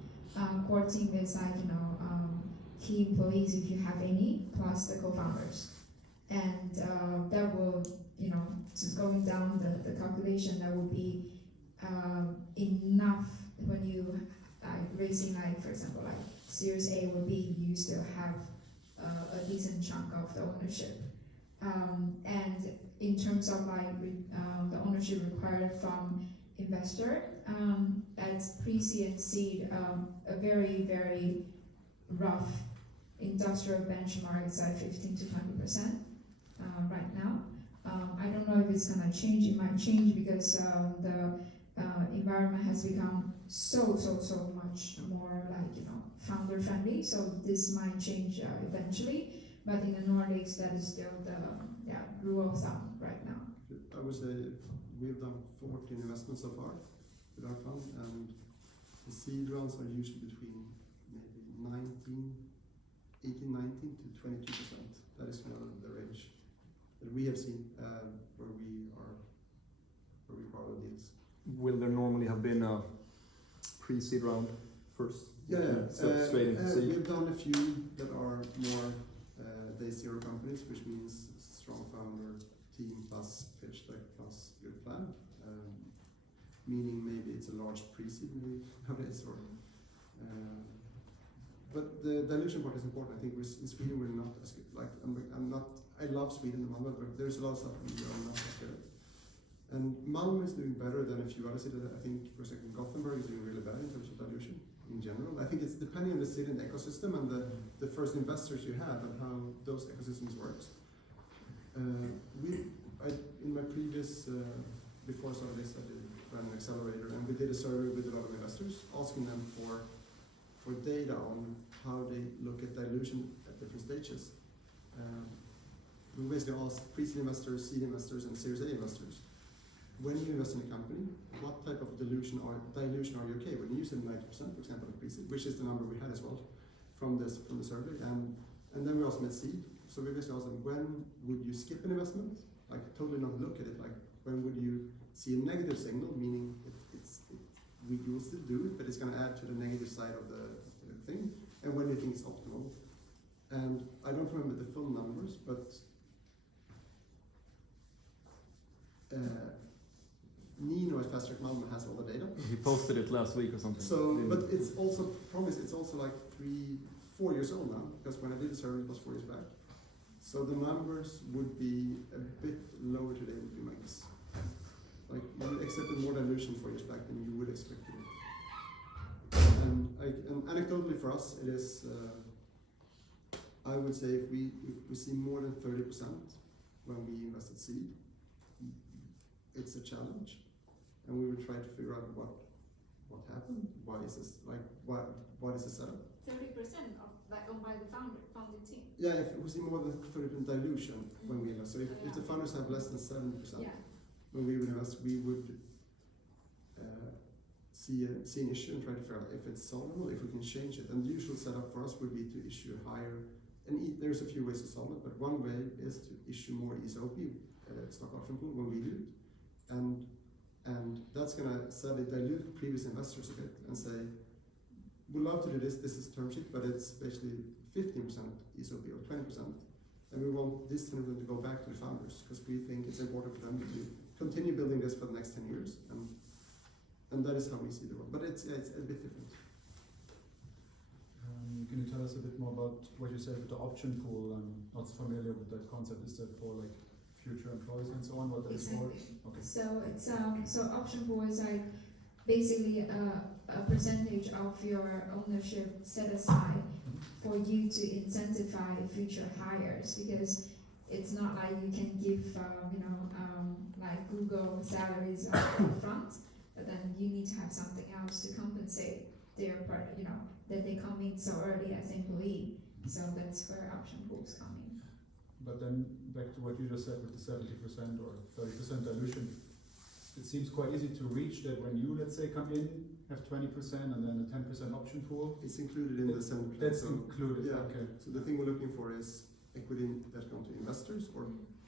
Core team is like, key employees, if you have any, plus the co-founders. And that will, just going down the calculation, that will be enough when you raising, like, for example, like Series A or B, you still have a decent chunk of the ownership. And in terms of like the ownership required from investor, at pre-seed and seed, a very, very rough industrial benchmark is like 15 to 20% right now. I don't know if it's gonna change. It might change because the environment has become so much more like, founder friendly. So this might change eventually. But in the Nordics, that is still the rule of thumb right now. I would say we've done 14 investments so far with our fund, and the seed rounds are usually between maybe 18, 19 to 22%. That is kind of the range that we have seen where we follow deals. Will there normally have been a pre-seed round first? Yeah, So straight into seed? we've done a few that are more day zero companies, which means strong founder team plus pitch deck plus good plan. Meaning maybe it's a large pre-seed maybe nowadays, or but the dilution part is important. I think in Sweden we're not as good. Like I love Sweden and Malmö, but there's a lot of stuff we are not as good at. And Malmö is doing better than a few other cities. I think, for a second, Gothenburg is doing really bad in terms of dilution in general. I think it's depending on the city and the ecosystem and the first investors you have and how those ecosystems works. In my previous, before I started this, I ran an accelerator, and we did a survey with a lot of investors, asking them for data on how they look at dilution at different stages. We basically asked pre-seed investors, seed investors, and Series A investors, when you invest in a company, what type of dilution are you okay with? You said 90%, for example, of pre-seed, which is the number we had as well from the survey. And then we also met seed. So we basically asked them, when would you skip an investment? Like totally not look at it. Like when would you see a negative signal, meaning you will still do it, but it's going to add to the negative side of the thing. And when do you think it's optimal? And I don't remember the full numbers, but Nino at Fast Track Malmö has all the data. He posted it last week or something. So, but it's also it's also like 4 years old now, because when I did the survey it was 4 years back. So the numbers would be a bit lower today, would be my guess. Like you accepted more dilution 4 years back than you would expect today. And anecdotally for us, it is. I would say if we see more than 30% when we invest at seed, it's a challenge, and we will try to figure out what happened. Why is this like? What is the setup? 30% of like owned by the founded team. Yeah, if we see more than 30% dilution when we invest. So if the founders have less than 7%, when we would invest, we would see an issue and try to figure out if it's solvable, if we can change it. And the usual setup for us would be to issue a higher. And there's a few ways to solve it, but one way is to issue more ESOP, stock option pool, when we do it. And that's going to sadly dilute previous investors a bit and say, we'd love to do this is term sheet, but it's basically 15% ESOP or 20%. And we want this 10% to go back to the founders, because we think it's important for them to continue building this for the next 10 years. And that is how we see the world. But it's a bit different. Can you tell us a bit more about what you said with the option pool? I'm not familiar with that concept. Is that for like future employees and so on? What that is for? Okay. So it's so option pool is like basically a percentage of your ownership set aside for you to incentivize future hires, because it's not like you can give like Google salaries up front, but then you need to have something else to compensate their that they come in so early as employee. So that's where option pools come in. But then back to what you just said with the 70% or 30% dilution, it seems quite easy to reach that when you, let's say, come in, have 20% and then a 10% option pool. It's included in the 7%. That's so, included, yeah. okay. So the thing we're looking for is equity that's gone to investors or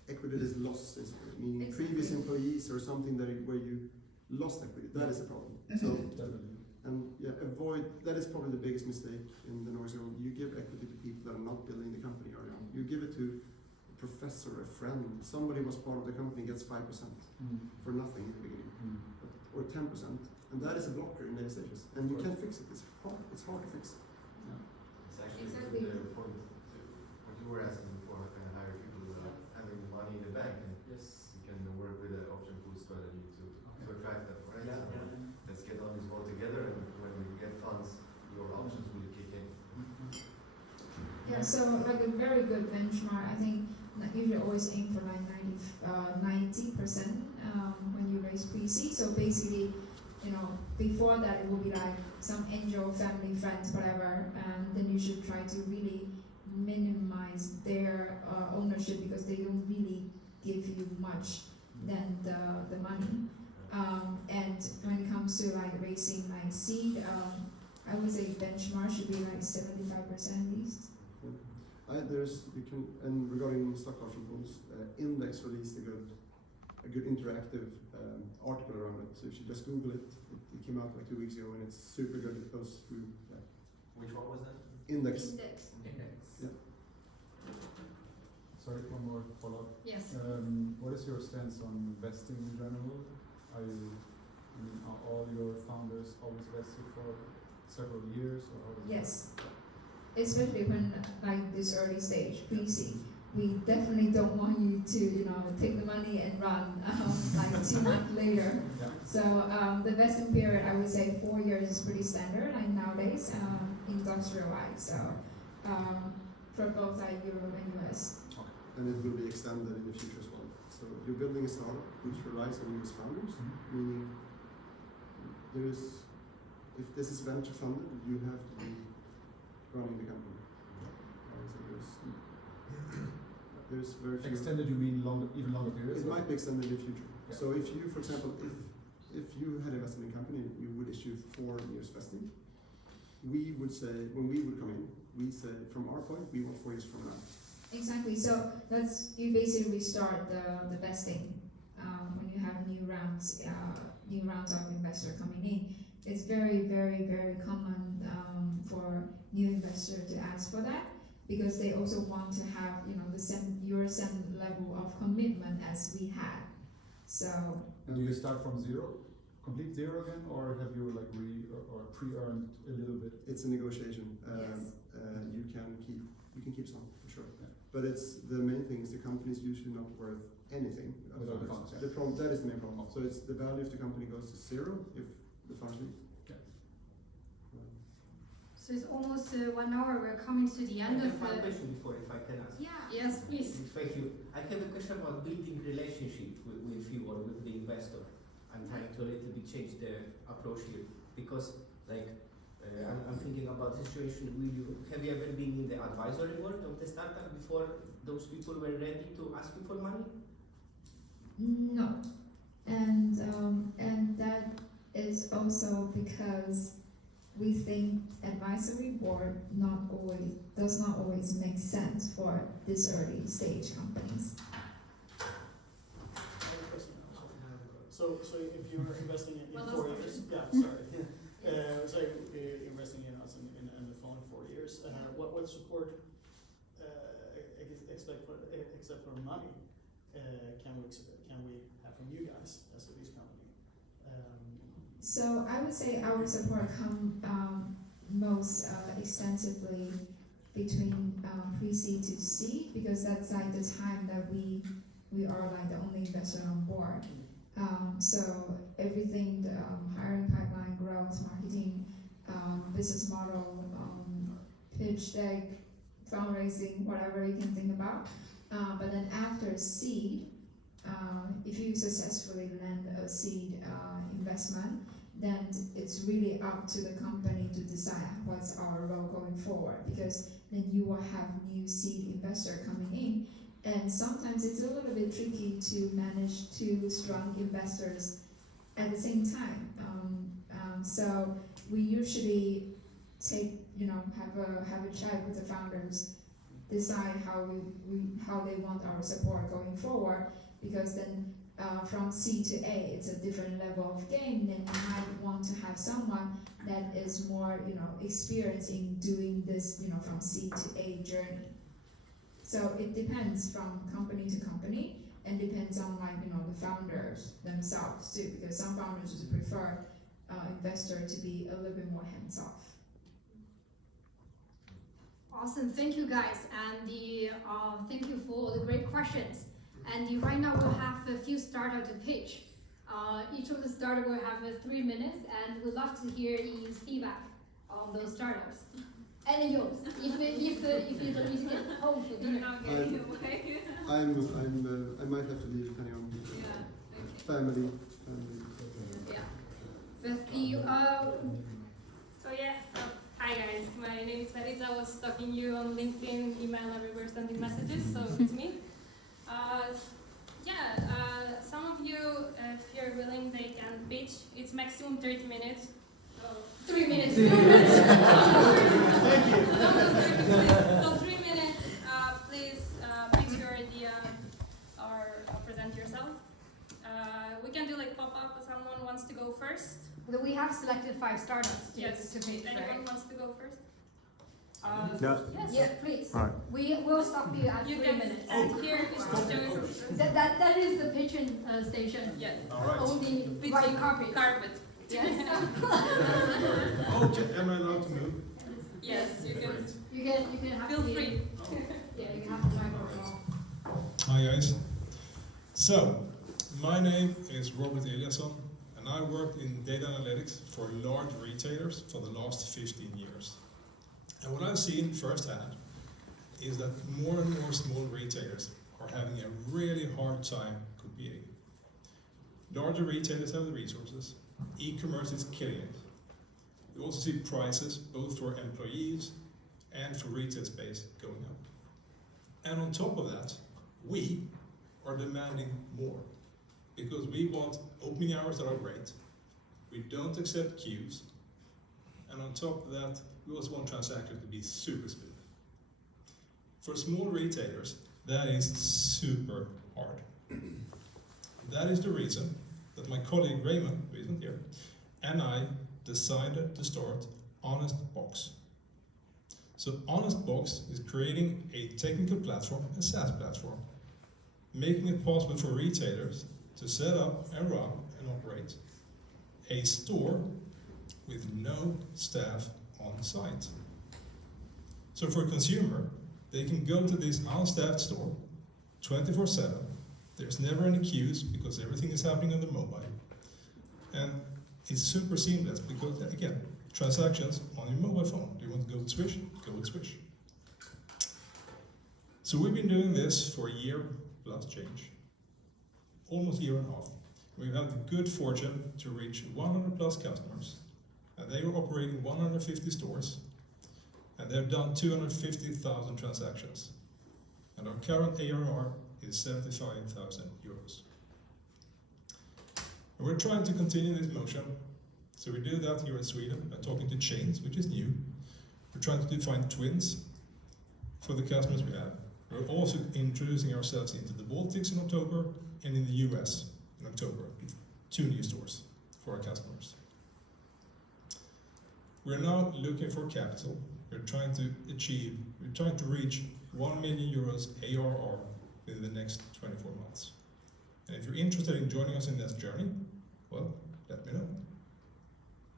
equity that is lost, meaning Exactly. previous employees or something where you lost equity. That is a problem. So, Definitely. and yeah, avoid, that is probably the biggest mistake in the Nordic world. You give equity to people that are not building the company early on. You give it to a professor, a friend, somebody was part of the company, gets 5% for nothing in the beginning, or 10%. And that is a blocker in many stages. And you can't fix it, it's hard to fix. It's actually Exactly. to the point to what you were asking before, how can I hire people without having money in the bank? And Yes. you can work with an option pool strategy to attract them, right? Yeah, So yeah. let's get on this boat together, and when we get funds, your options will kick in. Yeah, so like a very good benchmark, I think that you should always aim for like 90% when you raise pre-seed. So basically, you know, before that it will be like some angel, family, friends, whatever, and then you should try to really minimize their ownership because they don't really give you much than the money. And when it comes to like raising like seed, I would say benchmark should be like 75% at least. And regarding stock option pools, Index released a good interactive article around it. So if you just Google it, it came out like 2 weeks ago, and it's super good. It goes through Which one was that? Index. Index. Index. Yeah. Sorry, one more follow-up. Yes. What is your stance on investing in general? Are all your founders always vested for several years, or how does it Yes, especially when like this early stage pre-seed, we definitely don't want you to take the money and run like 2 months later. Yeah. So the vesting period, I would say 4 years is pretty standard like nowadays, industrial-wise. So for both like Europe and US. And it will be extended in the future as well. So you're building a startup which relies on you as founders, meaning if this is venture funded, you have to be running the company. So there's very few. Extended, you mean even longer periods? It might be extended in the future. Yeah. So if you, for example, if you had invested in a company, you would issue 4 years vesting. We would say, when we would come in, we say, from our point, we want 4 years from now. Exactly. So that's you basically restart the vesting when you have new rounds of investor coming in. It's very, very, very common for new investor to ask for that because they also want to have your same level of commitment as we had. So. And do you start from zero, complete zero again, or have you like or pre-earned a little bit? It's a negotiation. Yes. You can keep some for sure. Yeah. But it's the main thing is the company is usually not worth anything without the funds. The problem, that is the main problem. So it's the value of the company goes to zero if the funds leave. So it's almost 1 hour. We're coming to the end of one the. question before, if I can ask. Yeah. Yes, please. Thank you. I have a question about building relationship with you or with the investor. I'm trying to a little bit change the approach here because, like, I'm thinking about the situation. Have you ever been in the advisory world of the startup before those people were ready to ask you for money? No, and that is also because we think advisory board does not always make sense for this early stage companies. So if you're investing in Well, 4 no years, problem. yeah, sorry. So investing in us in the following 4 years, what support except for money can we have from you guys as a lease company? So I would say our support come most extensively between pre-seed to seed because that's like the time that we are like the only investor on board. So everything, the hiring pipeline, growth, marketing, business model, pitch deck, fundraising, whatever you can think about. But then after seed, if you successfully land a seed investment, then it's really up to the company to decide what's our role going forward because then you will have new seed investor coming in And sometimes it's a little bit tricky to manage two strong investors at the same time. So we usually have a chat with the founders, decide how they want our support going forward, because then from C to A, it's a different level of game. Then you might want to have someone that is more, experienced in doing this, from C to A journey. So it depends from company to company, and depends on the founders themselves too, because some founders just prefer investor to be a little bit more hands-off. Awesome, thank you guys, and thank you for all the great questions. And right now we'll have a few startups to pitch. Each of the startups will have 3 minutes, and we'd love to hear Ying's feedback on those startups. And yours, if you don't need to get home for dinner. I might have to leave depending on family. Yeah. But you, So yeah, hi guys, my name is Marisa. I was stalking you on LinkedIn, email, everywhere, sending messages, so it's me. Some of you, if you're willing, they can pitch. It's maximum 30 minutes. So 3 minutes. Thank you. So 3 minutes, please pitch your idea or present yourself. We can do like pop-up if someone wants to go first. We have selected 5 startups to pitch, Anyone right? wants to go first? Yes. Yeah, please. All right. We will stop you at 3 You can minutes. and here is Joe. That is the pitching station. Yes. All right. Only Pitching white carpet. Carpet. Yes. Okay, am I allowed to move? Yes, you can. You can have Feel the, free. Yeah, you can have the microphone. Hi guys. So, my name is Robert Eliasson, and I worked in data analytics for large retailers for the last 15 years. And what I've seen firsthand is that more and more small retailers are having a really hard time competing. Larger retailers have the resources, e-commerce is killing it. We also see prices, both for employees and for retail space, going up. And on top of that, we are demanding more, because we want opening hours that are great, we don't accept queues, and on top of that, we also want transactions to be super smooth. For small retailers, that is super hard. That is the reason that my colleague Raymond, who isn't here, and I decided to start Honest Box. So Honest Box is creating a technical platform, a SaaS platform, making it possible for retailers to set up and run and operate a store with no staff on site. So for a consumer, they can go to this unstaffed store 24/7. There's never any queues because everything is happening on the mobile. And it's super seamless because, again, transactions on your mobile phone. Do you want to go with Swish? Go with Swish. So we've been doing this for a year plus change. Almost a year and a half. We've had the good fortune to reach 100 plus customers, and they are operating 150 stores, and they've done 250,000 transactions. And our current ARR is 75,000 euros. And we're trying to continue this motion. So we do that here in Sweden by talking to chains, which is new. We're trying to find twins for the customers we have. We're also introducing ourselves into the Baltics in October and in the US in October. 2 new stores for our customers. We're now looking for capital. We're trying to reach 1 million euros ARR within the next 24 months. And if you're interested in joining us in this journey, well, let me know.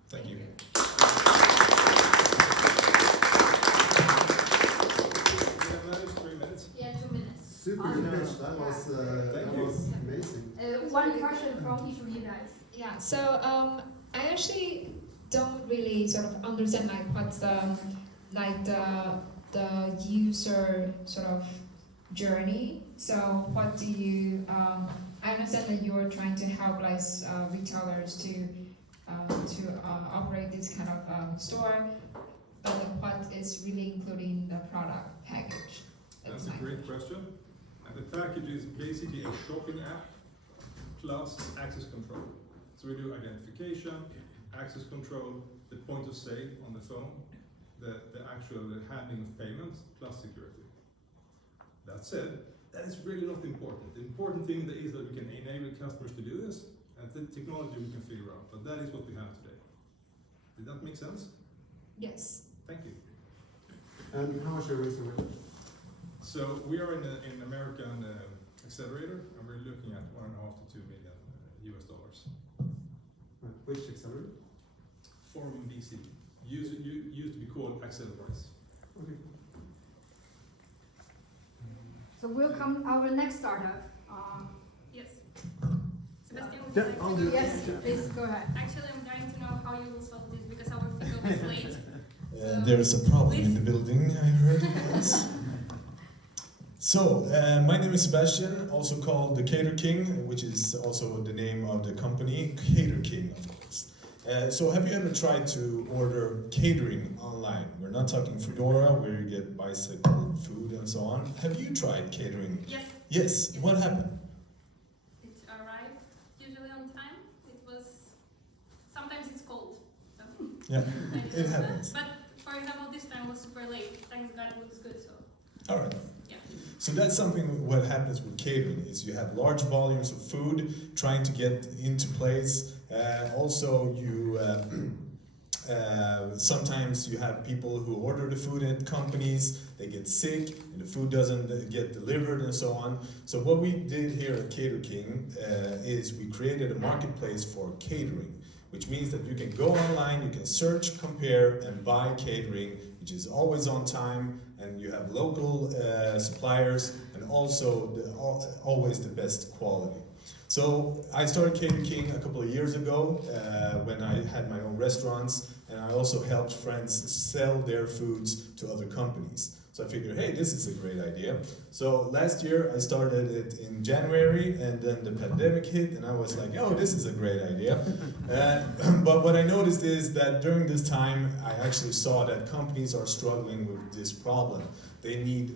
Thank you. We have managed 3 minutes. Yeah, 2 minutes. Super good pitch. That was amazing. One question from each of you guys. Yeah, so I actually don't really sort of understand what's the user sort of journey. So what do you? I understand that you're trying to help retailers to operate this kind of store, but what is really including the product package? That's a great question. And the package is basically a shopping app plus access control. So we do identification, access control, the point of sale on the phone, the actual handling of payments, plus security. That said, that is really not important. The important thing is that we can enable customers to do this, and the technology we can figure out. But that is what we have today. Did that make sense? Yes. Thank you. And how much are you raising with? So we are in an American accelerator, and we're looking at $1.5 to $2 million US dollars. Which accelerator? Forum BC. Used to be called Accelerate. Okay. So welcome our next startup. Yes. Sebastian, would Yeah, you like I'll to do go? it. Yes, please go ahead. Actually, I'm dying to know how you will solve this because our pickup is late. There's a problem Please. in the building, I heard. Yes. So, my name is Sebastian, also called the Cater King, which is also the name of the company, Cater King, of course. So have you ever tried to order catering online? We're not talking Foodora, where you get bicycle food and so on. Have you tried catering? Yes, Yes. Yes. What happened? it arrived usually on time. It was, sometimes it's cold. So. Yeah, Maybe it so. happens. But for example, this time was super late. Thanks God it looks good, so All right. yeah. So that's something what happens with catering is you have large volumes of food trying to get into place. Also, you sometimes you have people who order the food at companies, they get sick, and the food doesn't get delivered and so on. So what we did here at Cater King is we created a marketplace for catering, which means that you can go online, you can search, compare, and buy catering, which is always on time, and you have local suppliers, and also always the best quality. So I started Cater King a couple of years ago when I had my own restaurants, and I also helped friends sell their foods to other companies. So I figured, hey, this is a great idea. So last year I started it in January, and then the pandemic hit, and I was like, oh, this is a great idea. But what I noticed is that during this time, I actually saw that companies are struggling with this problem. They need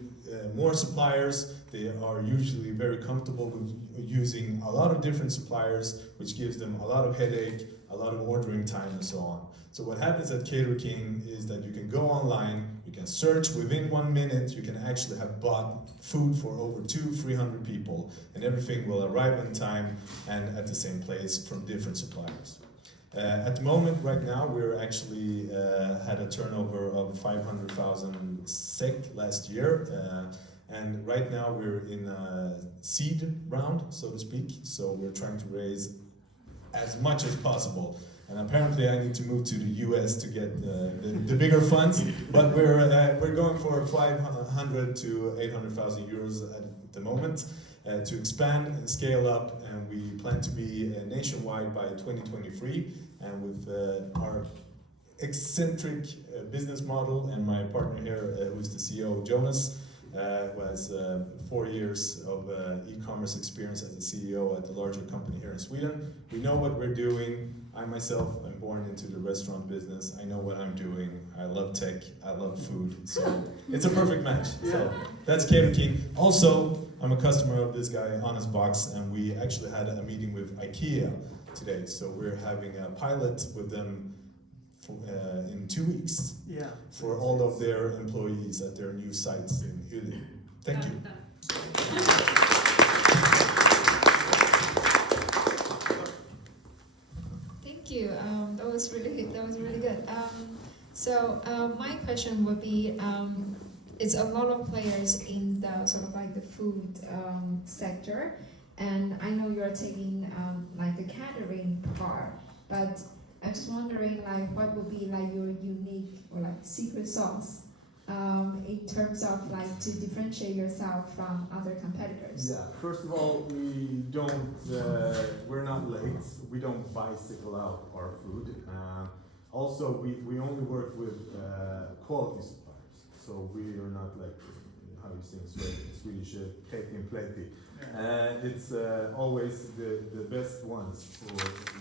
more suppliers. They are usually very comfortable with using a lot of different suppliers, which gives them a lot of headache, a lot of ordering time, and so on. So what happens at Cater King is that you can go online, you can search within 1 minute, you can actually have bought food for over 200-300 people, and everything will arrive on time and at the same place from different suppliers. At the moment, right now, we're actually had a turnover of 500,000 SEK last year. And right now we're in a seed round, so to speak. So we're trying to raise as much as possible. And apparently I need to move to the US to get the bigger funds. But we're going for 500 to 800,000 euros at the moment to expand and scale up. And we plan to be nationwide by 2023. And with our eccentric business model and my partner here, who is the CEO, Jonas, who has 4 years of e-commerce experience as a CEO at a larger company here in Sweden. We know what we're doing. I myself am born into the restaurant business. I know what I'm doing. I love tech. I love food. So it's a perfect match. So that's Cater King. Also, I'm a customer of this guy, Honest Box, and we actually had a meeting with IKEA today. So we're having a pilot with them in 2 weeks for all of their employees at their new sites in Hyllie. Thank you. Thank you. That was really good. So my question would be, it's a lot of players in the sort of like the food sector, and I know you're taking like the catering part, but I'm just wondering like what would be like your unique or like secret sauce in terms of like to differentiate yourself from other competitors? Yeah, first of all, we're not late. We don't bicycle out our food. Also, we only work with quality suppliers. So we are not like, how you say in Swedish, peti and pleti. It's always the best ones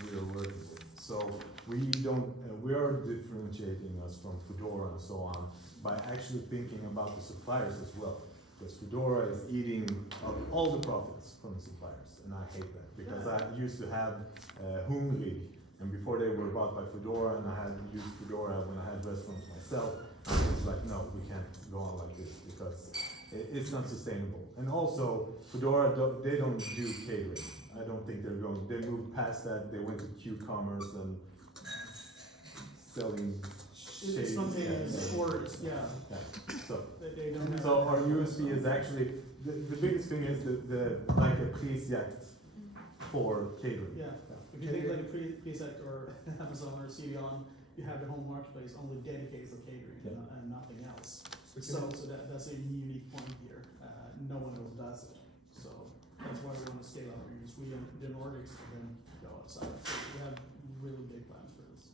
we are working with. So we are differentiating us from Foodora and so on by actually thinking about the suppliers as well. Because Foodora is eating up all the profits from the suppliers, and I hate that because I used to have Humli, and before they were bought by Foodora, and I had used Foodora when I had restaurants myself. It's like, no, we can't go on like this because it's not sustainable. And also, Foodora, they don't do catering. I don't think they moved past that. They went to Q-commerce and selling shades. Spontaneous orders, yeah. So, They don't have. so our USP is actually, the biggest thing is the like a prisjakt for catering. Yeah, if you think like a Presect or Amazon or CDON, you have the home marketplace only dedicated for catering and nothing else. So that's a unique point here. No one else does it. So that's why we want to scale up because we in the Nordics and then go outside. We have really big plans for this.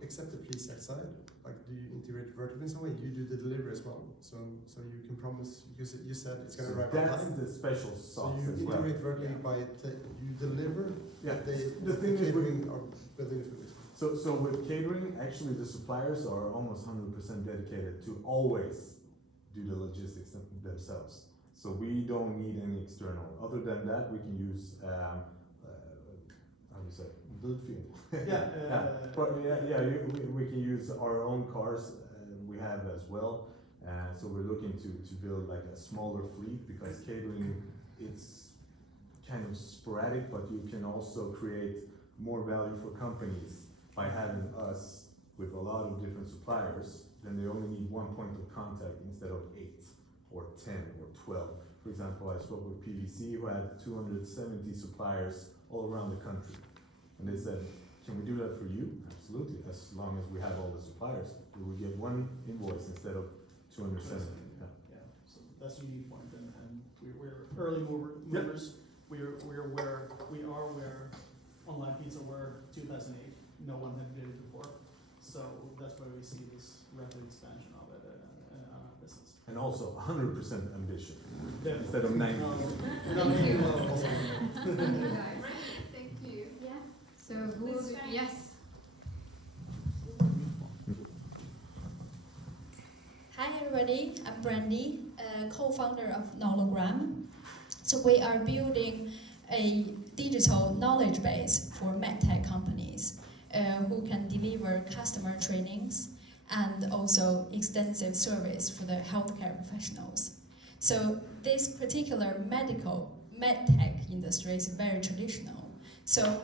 Except the preset side, like do you integrate vertically in some way? You do the delivery as well, so you can promise. You said it's going to arrive on That's time. the special sauce So as you well. integrate vertically by you deliver. Yeah. The thing is catering are building the food. So with catering, actually the suppliers are almost 100% dedicated to always do the logistics themselves. So we don't need any external. Other than that, we can use how do you say, Bloodfield. We can use our own cars. We have as well. So we're looking to build like a smaller fleet because catering it's kind of sporadic, but you can also create more value for companies by having us with a lot of different suppliers. Then they only need one point of contact instead of 8 or 10 or 12. For example, I spoke with PVC who had 270 suppliers all around the country. And they said, can we do that for you? Absolutely, as long as we have all the suppliers. We will get one invoice instead of 270. Yeah, so that's a unique point, and we're early movers. We're where online pizza were 2008. No one had did it before, so that's why we see this rapid expansion of it on our business. And also 100% ambition Definitely. instead of 90. Thank you. Thank you guys. Thank you. Yeah. So who will Please be, try. yes. Hi everybody, I'm Brandy, co-founder of Nologram. So we are building a digital knowledge base for medtech companies who can deliver customer trainings and also extensive service for the healthcare professionals. So this particular medtech industry is very traditional. So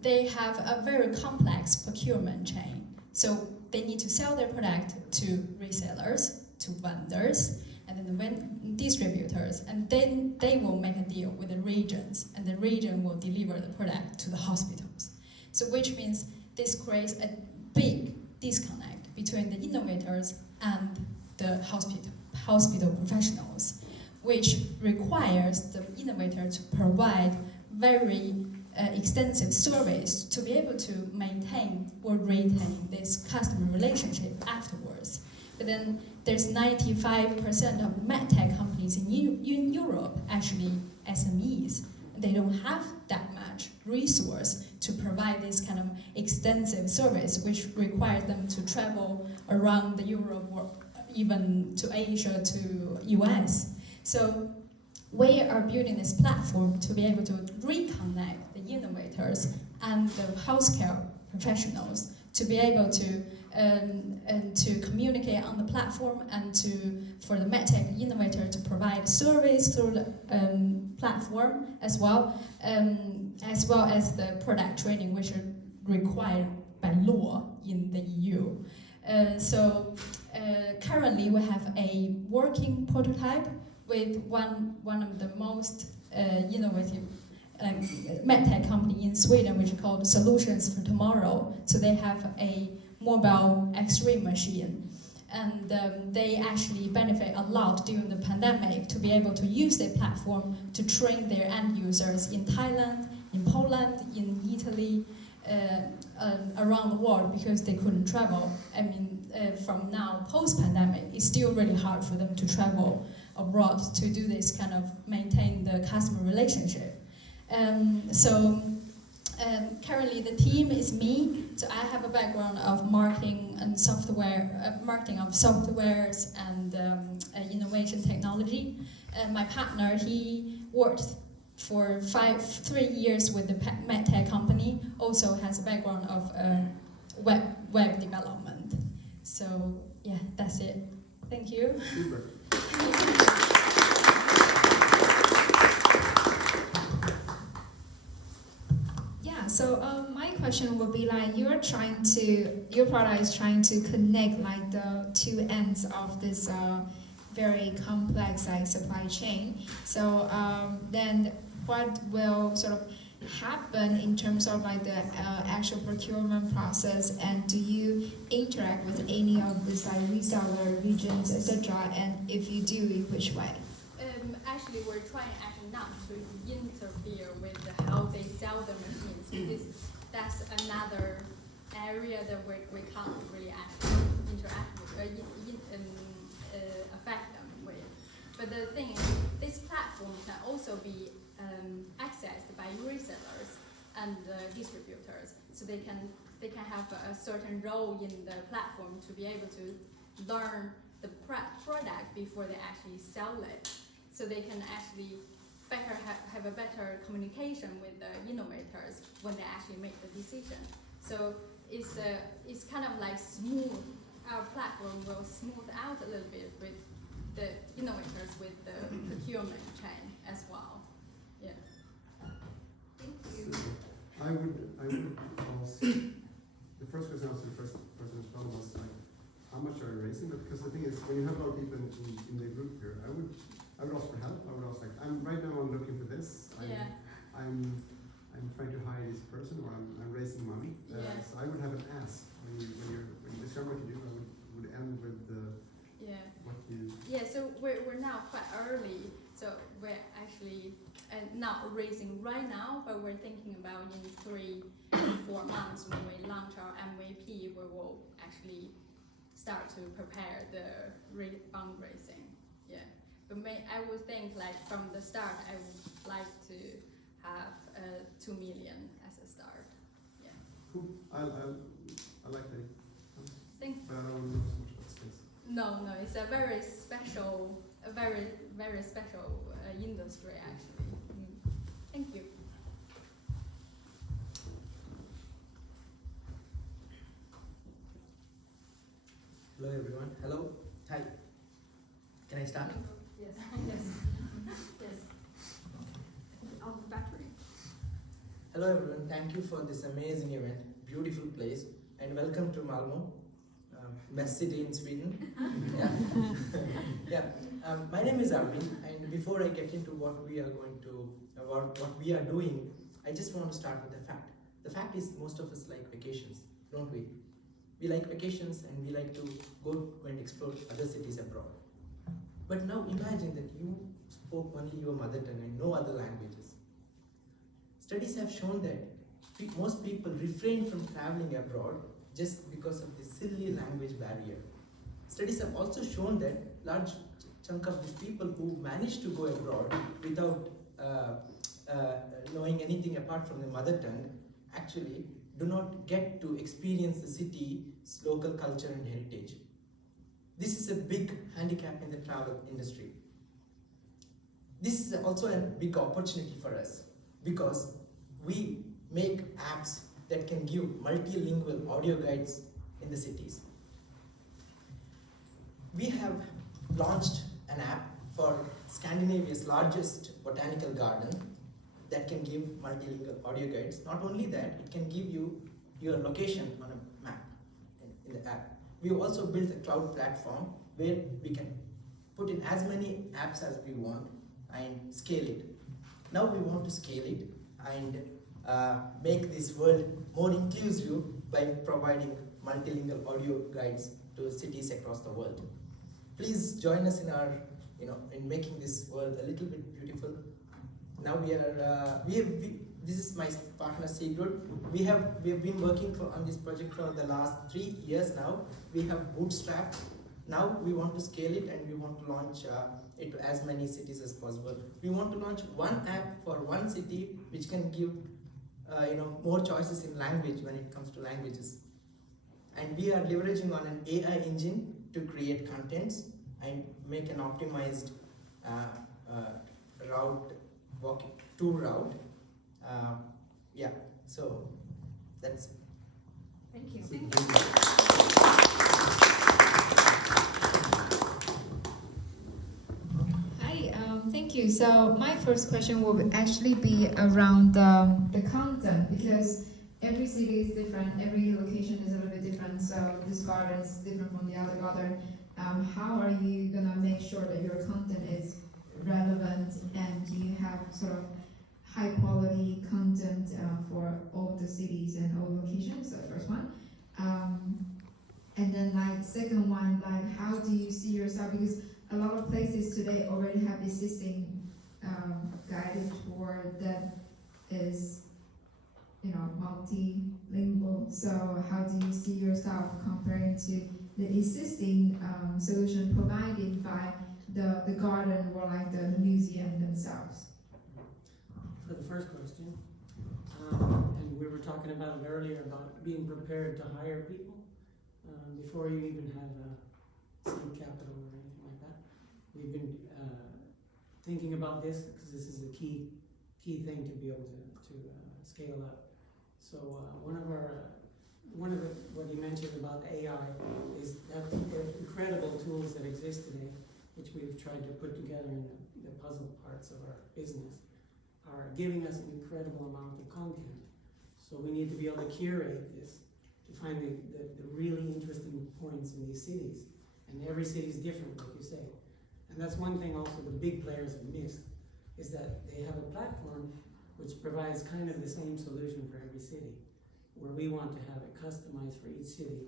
they have a very complex procurement chain. So they need to sell their product to resellers, to vendors, and then the distributors, and then they will make a deal with the regions, and the region will deliver the product to the hospitals. So which means this creates a big disconnect between the innovators and the hospital professionals, which requires the innovator to provide very extensive service to be able to maintain or retain this customer relationship afterwards. But then there's 95% of medtech companies in Europe actually SMEs. They don't have that much resource to provide this kind of extensive service, which requires them to travel around Europe or even to Asia, to US. So we are building this platform to be able to reconnect the innovators and the healthcare professionals to be able to communicate on the platform and for the medtech innovator to provide service through the platform as well as the product training, which are required by law in the EU. Currently we have a working prototype with one of the most innovative medtech company in Sweden, which is called Solutions for Tomorrow. So they have a mobile X-ray machine, and they actually benefit a lot during the pandemic to be able to use their platform to train their end users in Thailand, in Poland, in Italy, around the world because they couldn't travel. I mean, from now post-pandemic, it's still really hard for them to travel abroad to do this kind of maintain the customer relationship. Currently, the team is me. So I have a background of marketing and software, marketing of softwares and innovation technology. My partner, he worked for 3 years with the medtech company. Also has a background of web development. So yeah, that's it. Thank you. Super. Yeah, so my question would be like your product is trying to connect like the two ends of this very complex like supply chain. So then what will sort of happen in terms of like the actual procurement process, and do you interact with any of these like reseller regions, etc., and if you do, in which way? Actually, we're trying actually not to interfere with how they sell the machines, because that's another area that we can't really actually interact with or affect them with. But the thing is, this platform can also be accessed by resellers and distributors, so they can have a certain role in the platform to be able to learn the product before they actually sell it, so they can actually have a better communication with the innovators when they actually make the decision. So it's kind of like smooth. Our platform will smooth out a little bit with the innovators, with the procurement chain as well. Yeah. Thank you. I would ask, the first question I asked the first person as well was like, how much are you raising? But because the thing is, when you have a lot of people in the group here, I would ask for help. I would ask like, I'm looking for this. I'm trying to hire this person, or I'm raising money. So I would have an ask when you describe what you do. I would end with what you. Yeah. So we're now quite early. So we're actually not raising right now, but we're thinking about in 3 to 4 months when we launch our MVP, we will actually start to prepare the fundraising. Yeah. But I would think like from the start, I would like to have 2 million as a start. Yeah. Cool. I like that. Thanks. But I don't know so much about space. No, it's a very special, very special industry actually. Thank you. Hello everyone. Hello. Hi. Can I start? Yes. Yes. On the battery. Hello everyone. Thank you for this amazing event. Beautiful place. And welcome to Malmö, best city in Sweden. My name is Arvind, and before I get into what we are doing, I just want to start with the fact. The fact is, most of us like vacations, don't we? We like vacations and we like to go and explore other cities abroad. But now imagine that you spoke only your mother tongue and no other languages. Studies have shown that most people refrain from traveling abroad just because of the silly language barrier. Studies have also shown that large chunk of these people who manage to go abroad without knowing anything apart from their mother tongue actually do not get to experience the city's local culture and heritage. This is a big handicap in the travel industry. This is also a big opportunity for us because we make apps that can give multilingual audio guides in the cities. We have launched an app for Scandinavia's largest botanical garden that can give multilingual audio guides. Not only that, it can give you your location on a map in the app. We have also built a cloud platform where we can put in as many apps as we want and scale it. Now we want to scale it and make this world more inclusive by providing multilingual audio guides to cities across the world. Please join us in our, in making this world a little bit beautiful. Now this is my partner Sigurd. We have been working on this project for the last 3 years now. We have bootstrapped. Now we want to scale it and we want to launch it to as many cities as possible. We want to launch one app for one city which can give more choices in language when it comes to languages. And we are leveraging on an AI engine to create contents and make an optimized tour route. Yeah, so that's. Thank you. Hi, thank you. So my first question will actually be around the content, because every city is different, every location is a little bit different, so this garden is different from the other garden. How are you gonna make sure that your content is relevant and you have sort of high quality content for all the cities and all locations? The first one. And then like second one, like how do you see yourself? Because a lot of places today already have existing guided tour that is, multilingual. So how do you see yourself comparing to the existing solution provided by the garden or like the museum themselves? For the first question, and we were talking about it earlier about being prepared to hire people before you even have seed capital or anything like that. We've been thinking about this because this is a key thing to be able to scale up. So one of what you mentioned about AI is that the incredible tools that exist today, which we've tried to put together in the puzzle parts of our business, are giving us an incredible amount of content. So we need to be able to curate this to find the really interesting points in these cities. And every city is different, like you say. And that's one thing also the big players have missed, is that they have a platform which provides kind of the same solution for every city, where we want to have it customized for each city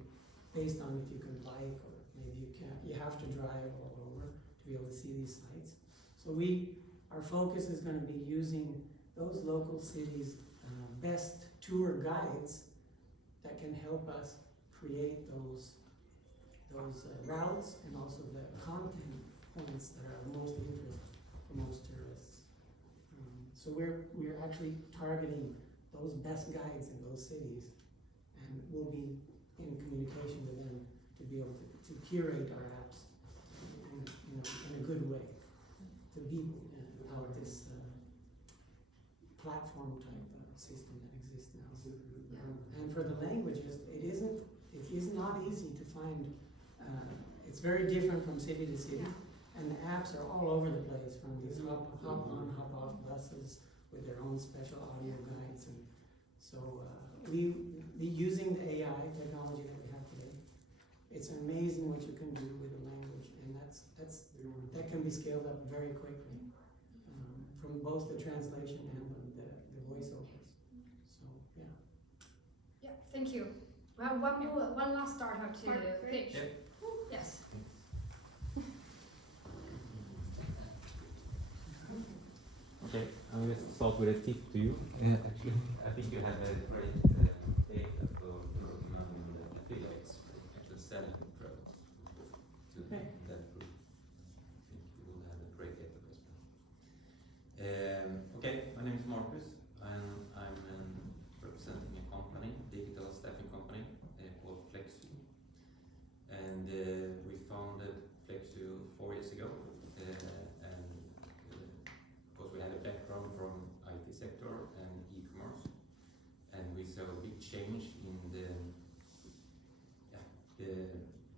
based on if you can bike or maybe you can't, you have to drive all over to be able to see these sites. So our focus is going to be using those local cities' best tour guides that can help us create those routes and also the content points that are of most interest for most tourists. So we're actually targeting those best guides in those cities, and we'll be in communication with them to be able to curate our apps in a good way to be out this platform type system that exists now. And for the languages, it is not easy to find. It's very different from city to city, and the apps are all over the place, from these hop on, hop off buses with their own special audio guides. And so using the AI technology that we have today, it's amazing what you can do with the language, and that can be scaled up very quickly from both the translation and the voiceovers. So yeah. Yeah, thank you. Well, one last startup to pitch. Yep. Yes. Okay, I'm going to start with a tip to you. Actually, I think you have a great data for affiliates, actually selling products to that group. I think you will have a great database. Okay, my name is Marcus, and I'm representing a company, digital staffing company called FlexU. And we founded FlexU 4 years ago. We had a background from IT sector and e-commerce, and we saw a big change in the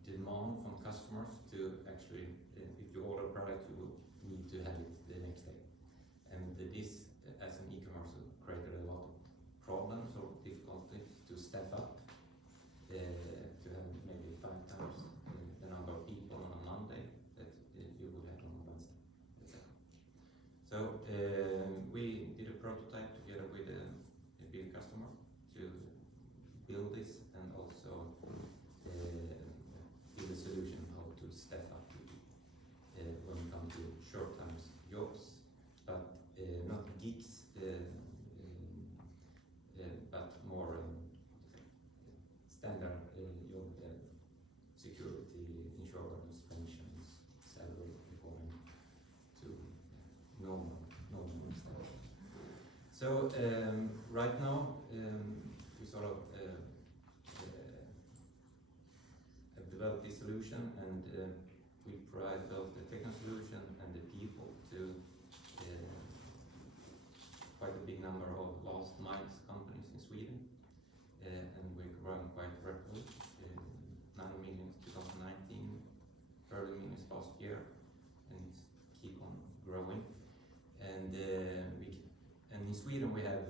demand from customers to actually, if you order a product, you will need to have it the next day. And this, as an e-commerce, created a lot of problems or difficulties to staff up, to have maybe 5 times the number of people on a Monday that you would have on a Wednesday, etc. So we did a prototype together with a big customer to build this and also build a solution how to we sort of have developed this solution, and we provide both the technical solution and the people to quite a big number of last mile companies in Sweden, and we're growing quite rapidly. 9 million 2019, early millions last year, and it's keep on growing. And in Sweden we have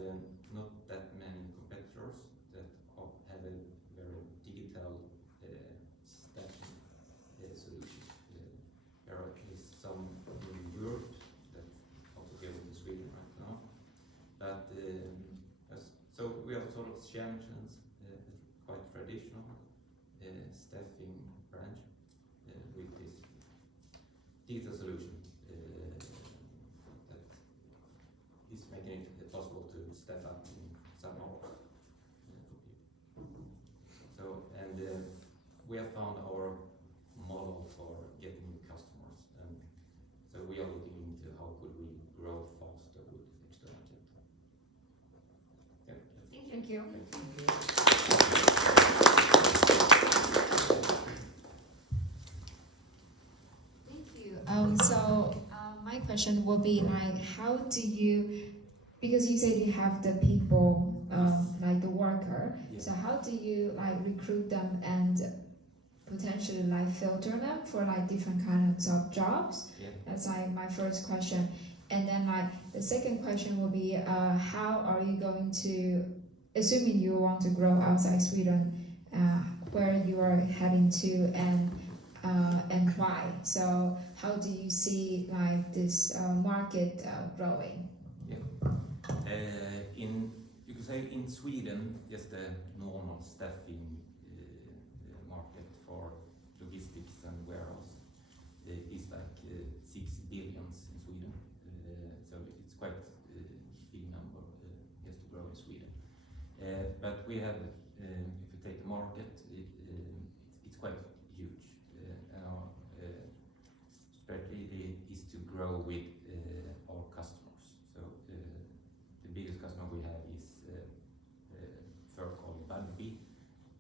not that many competitors that have a very digital staffing solution. There is some in Europe that also go into Sweden right now, but so we have sort of champions, quite traditional staffing branch with this digital solution that is making it possible to step up in some hours for people. So, and we have found our model for getting new customers, and so we are looking into how could we grow faster with external chat. Yeah. Thank you. My question will be like, how do you, because you said you have the people, like the worker, so how do you like recruit them and potentially like filter them for like different kinds of jobs? That's like my first question. And then like the second question will be, how are you going to, assuming you want to grow outside Sweden, where you are heading to, and why? So how do you see like this market growing? You could say in Sweden, just the normal staffing market for logistics and warehouse is like 6 billion in Sweden. So it's quite a big number just to grow in Sweden. But we have, if you take the market, it's quite huge. Our strategy is to grow with our customers. So the biggest customer we have is firm called Budbee,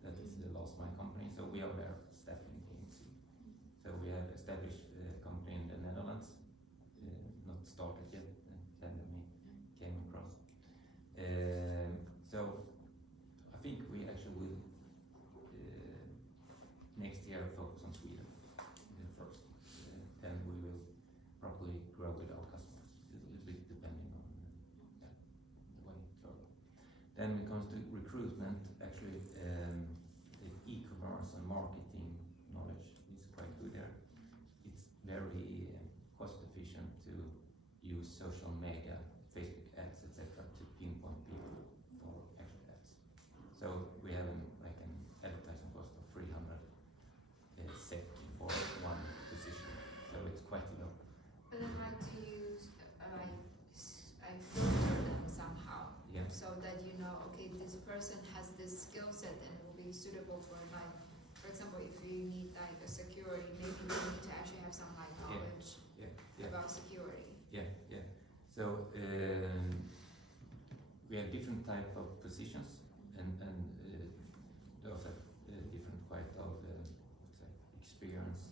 that is the last mile company. So we are their staffing agency. So we have established a company in the Netherlands, not started yet, pandemic came across. So I think we actually will next year focus on Sweden first, and we will probably grow with our customers, a little bit depending on the way further. Then when it comes to recruitment, actually the e-commerce and marketing knowledge is quite good there. It's very cost efficient to use social media, Facebook ads, etc. to pinpoint people for actual ads. So we have like an advertising cost of 300 SEK for one position. So it's quite low. But then like to use I filter them somehow, so that you know, okay, this person has this skill set and it will be suitable for like, for example, if you need like a security, maybe you need to actually have some like knowledge about security. So we have different type of positions, and those have different quite of experience.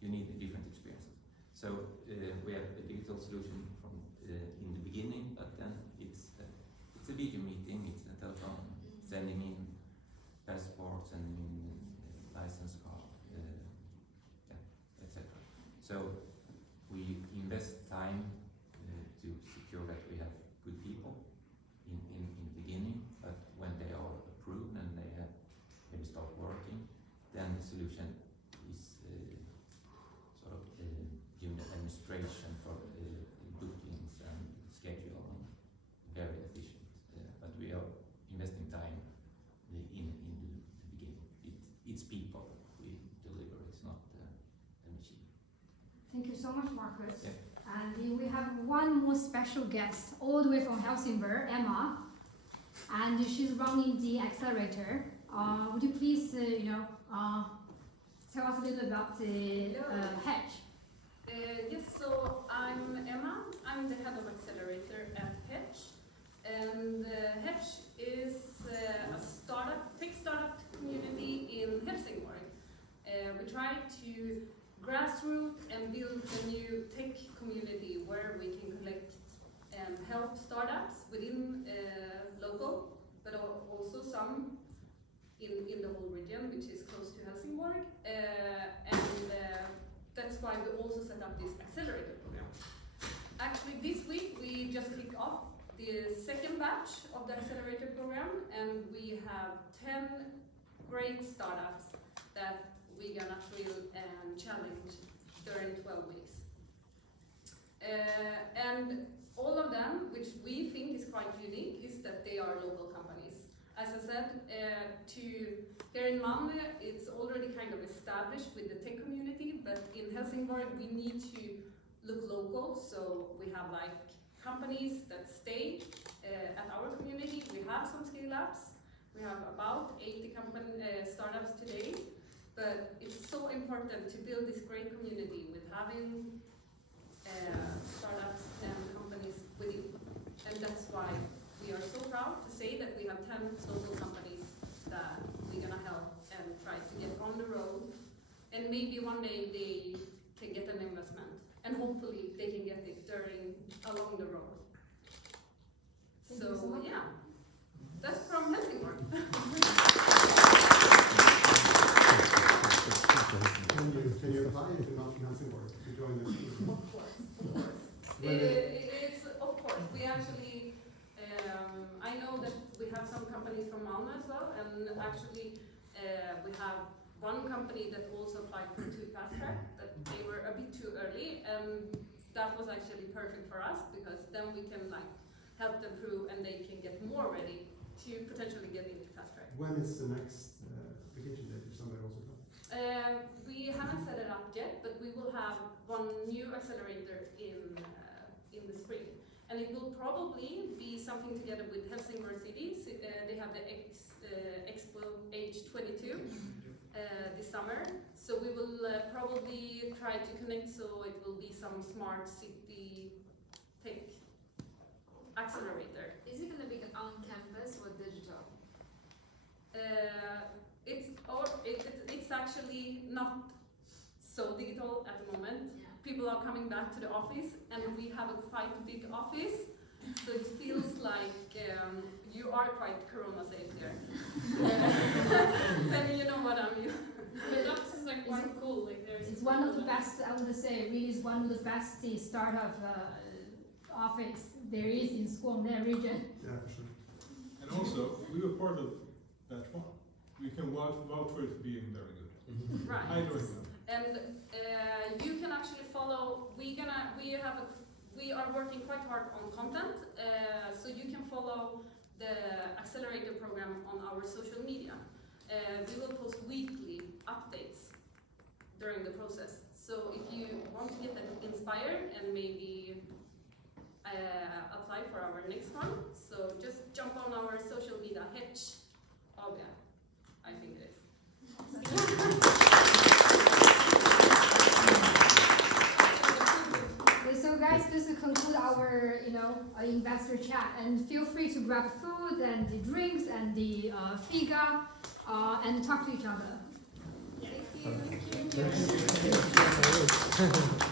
You need different experiences. So we have a digital solution from in the beginning, but then it's a video meeting, it's a telephone, sending in passports, sending in license card, etc. So we invest time to secure that we have good people in the beginning, but when they are approved and they start working, then the solution is sort of giving administration for bookings and scheduling, very efficient. But we are investing time in the beginning. It's people we deliver, it's not the machine. Thank you so much, Marcus. And we have one more special guest, all the way from Helsingborg, Emma, and she's running the accelerator. Would you please, tell us a little about the Hedge? Yes, so I'm Emma. I'm the head of accelerator at Hedge. Hedge is a tech startup community in Helsingborg. We try to grassroots and build a new tech community where we can collect and help startups within local, but also some in the whole region, which is close to Helsingborg. That's why we also set up this accelerator program. Actually, this week we just kicked off the second batch of the accelerator program, and we have 10 great startups that we're gonna thrill and challenge during 12 weeks. And all of them, which we think is quite unique, is that they are local companies. As I said, here in Malmö, it's already kind of established with the tech community, but in Helsingborg, we need to look local. So we have like companies that stay at our community. We have some scale-ups. We have about 80 startups today, but it's so important to build this great community with having startups and companies within. And that's why we are so proud to say that we have 10 local companies that we're gonna help and try to get on the road. And maybe one day they can get an investment, and hopefully they can get it along the road. Thank you so much. Yeah, that's from Helsingborg. Can you apply if you're not from Helsingborg to join the team? Of course. Of course. We actually, I know that we have some companies from Malmö as well, and actually we have one company that also applied for 2 fast track, but they were a bit too early, and that was actually perfect for us because then we can like help them through and they can get more ready to potentially get into fast track. When is the next application date if somebody wants to come? We haven't set it up yet, but we will have one new accelerator in the spring. And it will probably be something together with Helsingborg City. They have the Expo H22 this summer. So we will probably try to connect so it will be some smart city tech accelerator. Is it going to be on campus or digital? It's actually not so digital at the moment. Yeah. People are coming back to the office, and we have a quite big office, so it feels like you are quite corona safe there. And you know what I mean. The offices are quite cool. Like It's one of the best, I would say, really is one of the best startup office there is in Skåne region. Yeah, for sure. And also, we were part of batch 1. We can vouch for it being very good. Right. I enjoyed it. And you can actually follow. We are working quite hard on content, so you can follow the accelerator program on our social media. We will post weekly updates during the process. So if you want to get inspired and maybe apply for our next one, so just jump on our social media, Hedge. Oh yeah, I think it is. So guys, this will conclude our, investor chat, and feel free to grab food and the drinks and the figa, and talk to each other. Thank you. Thank you.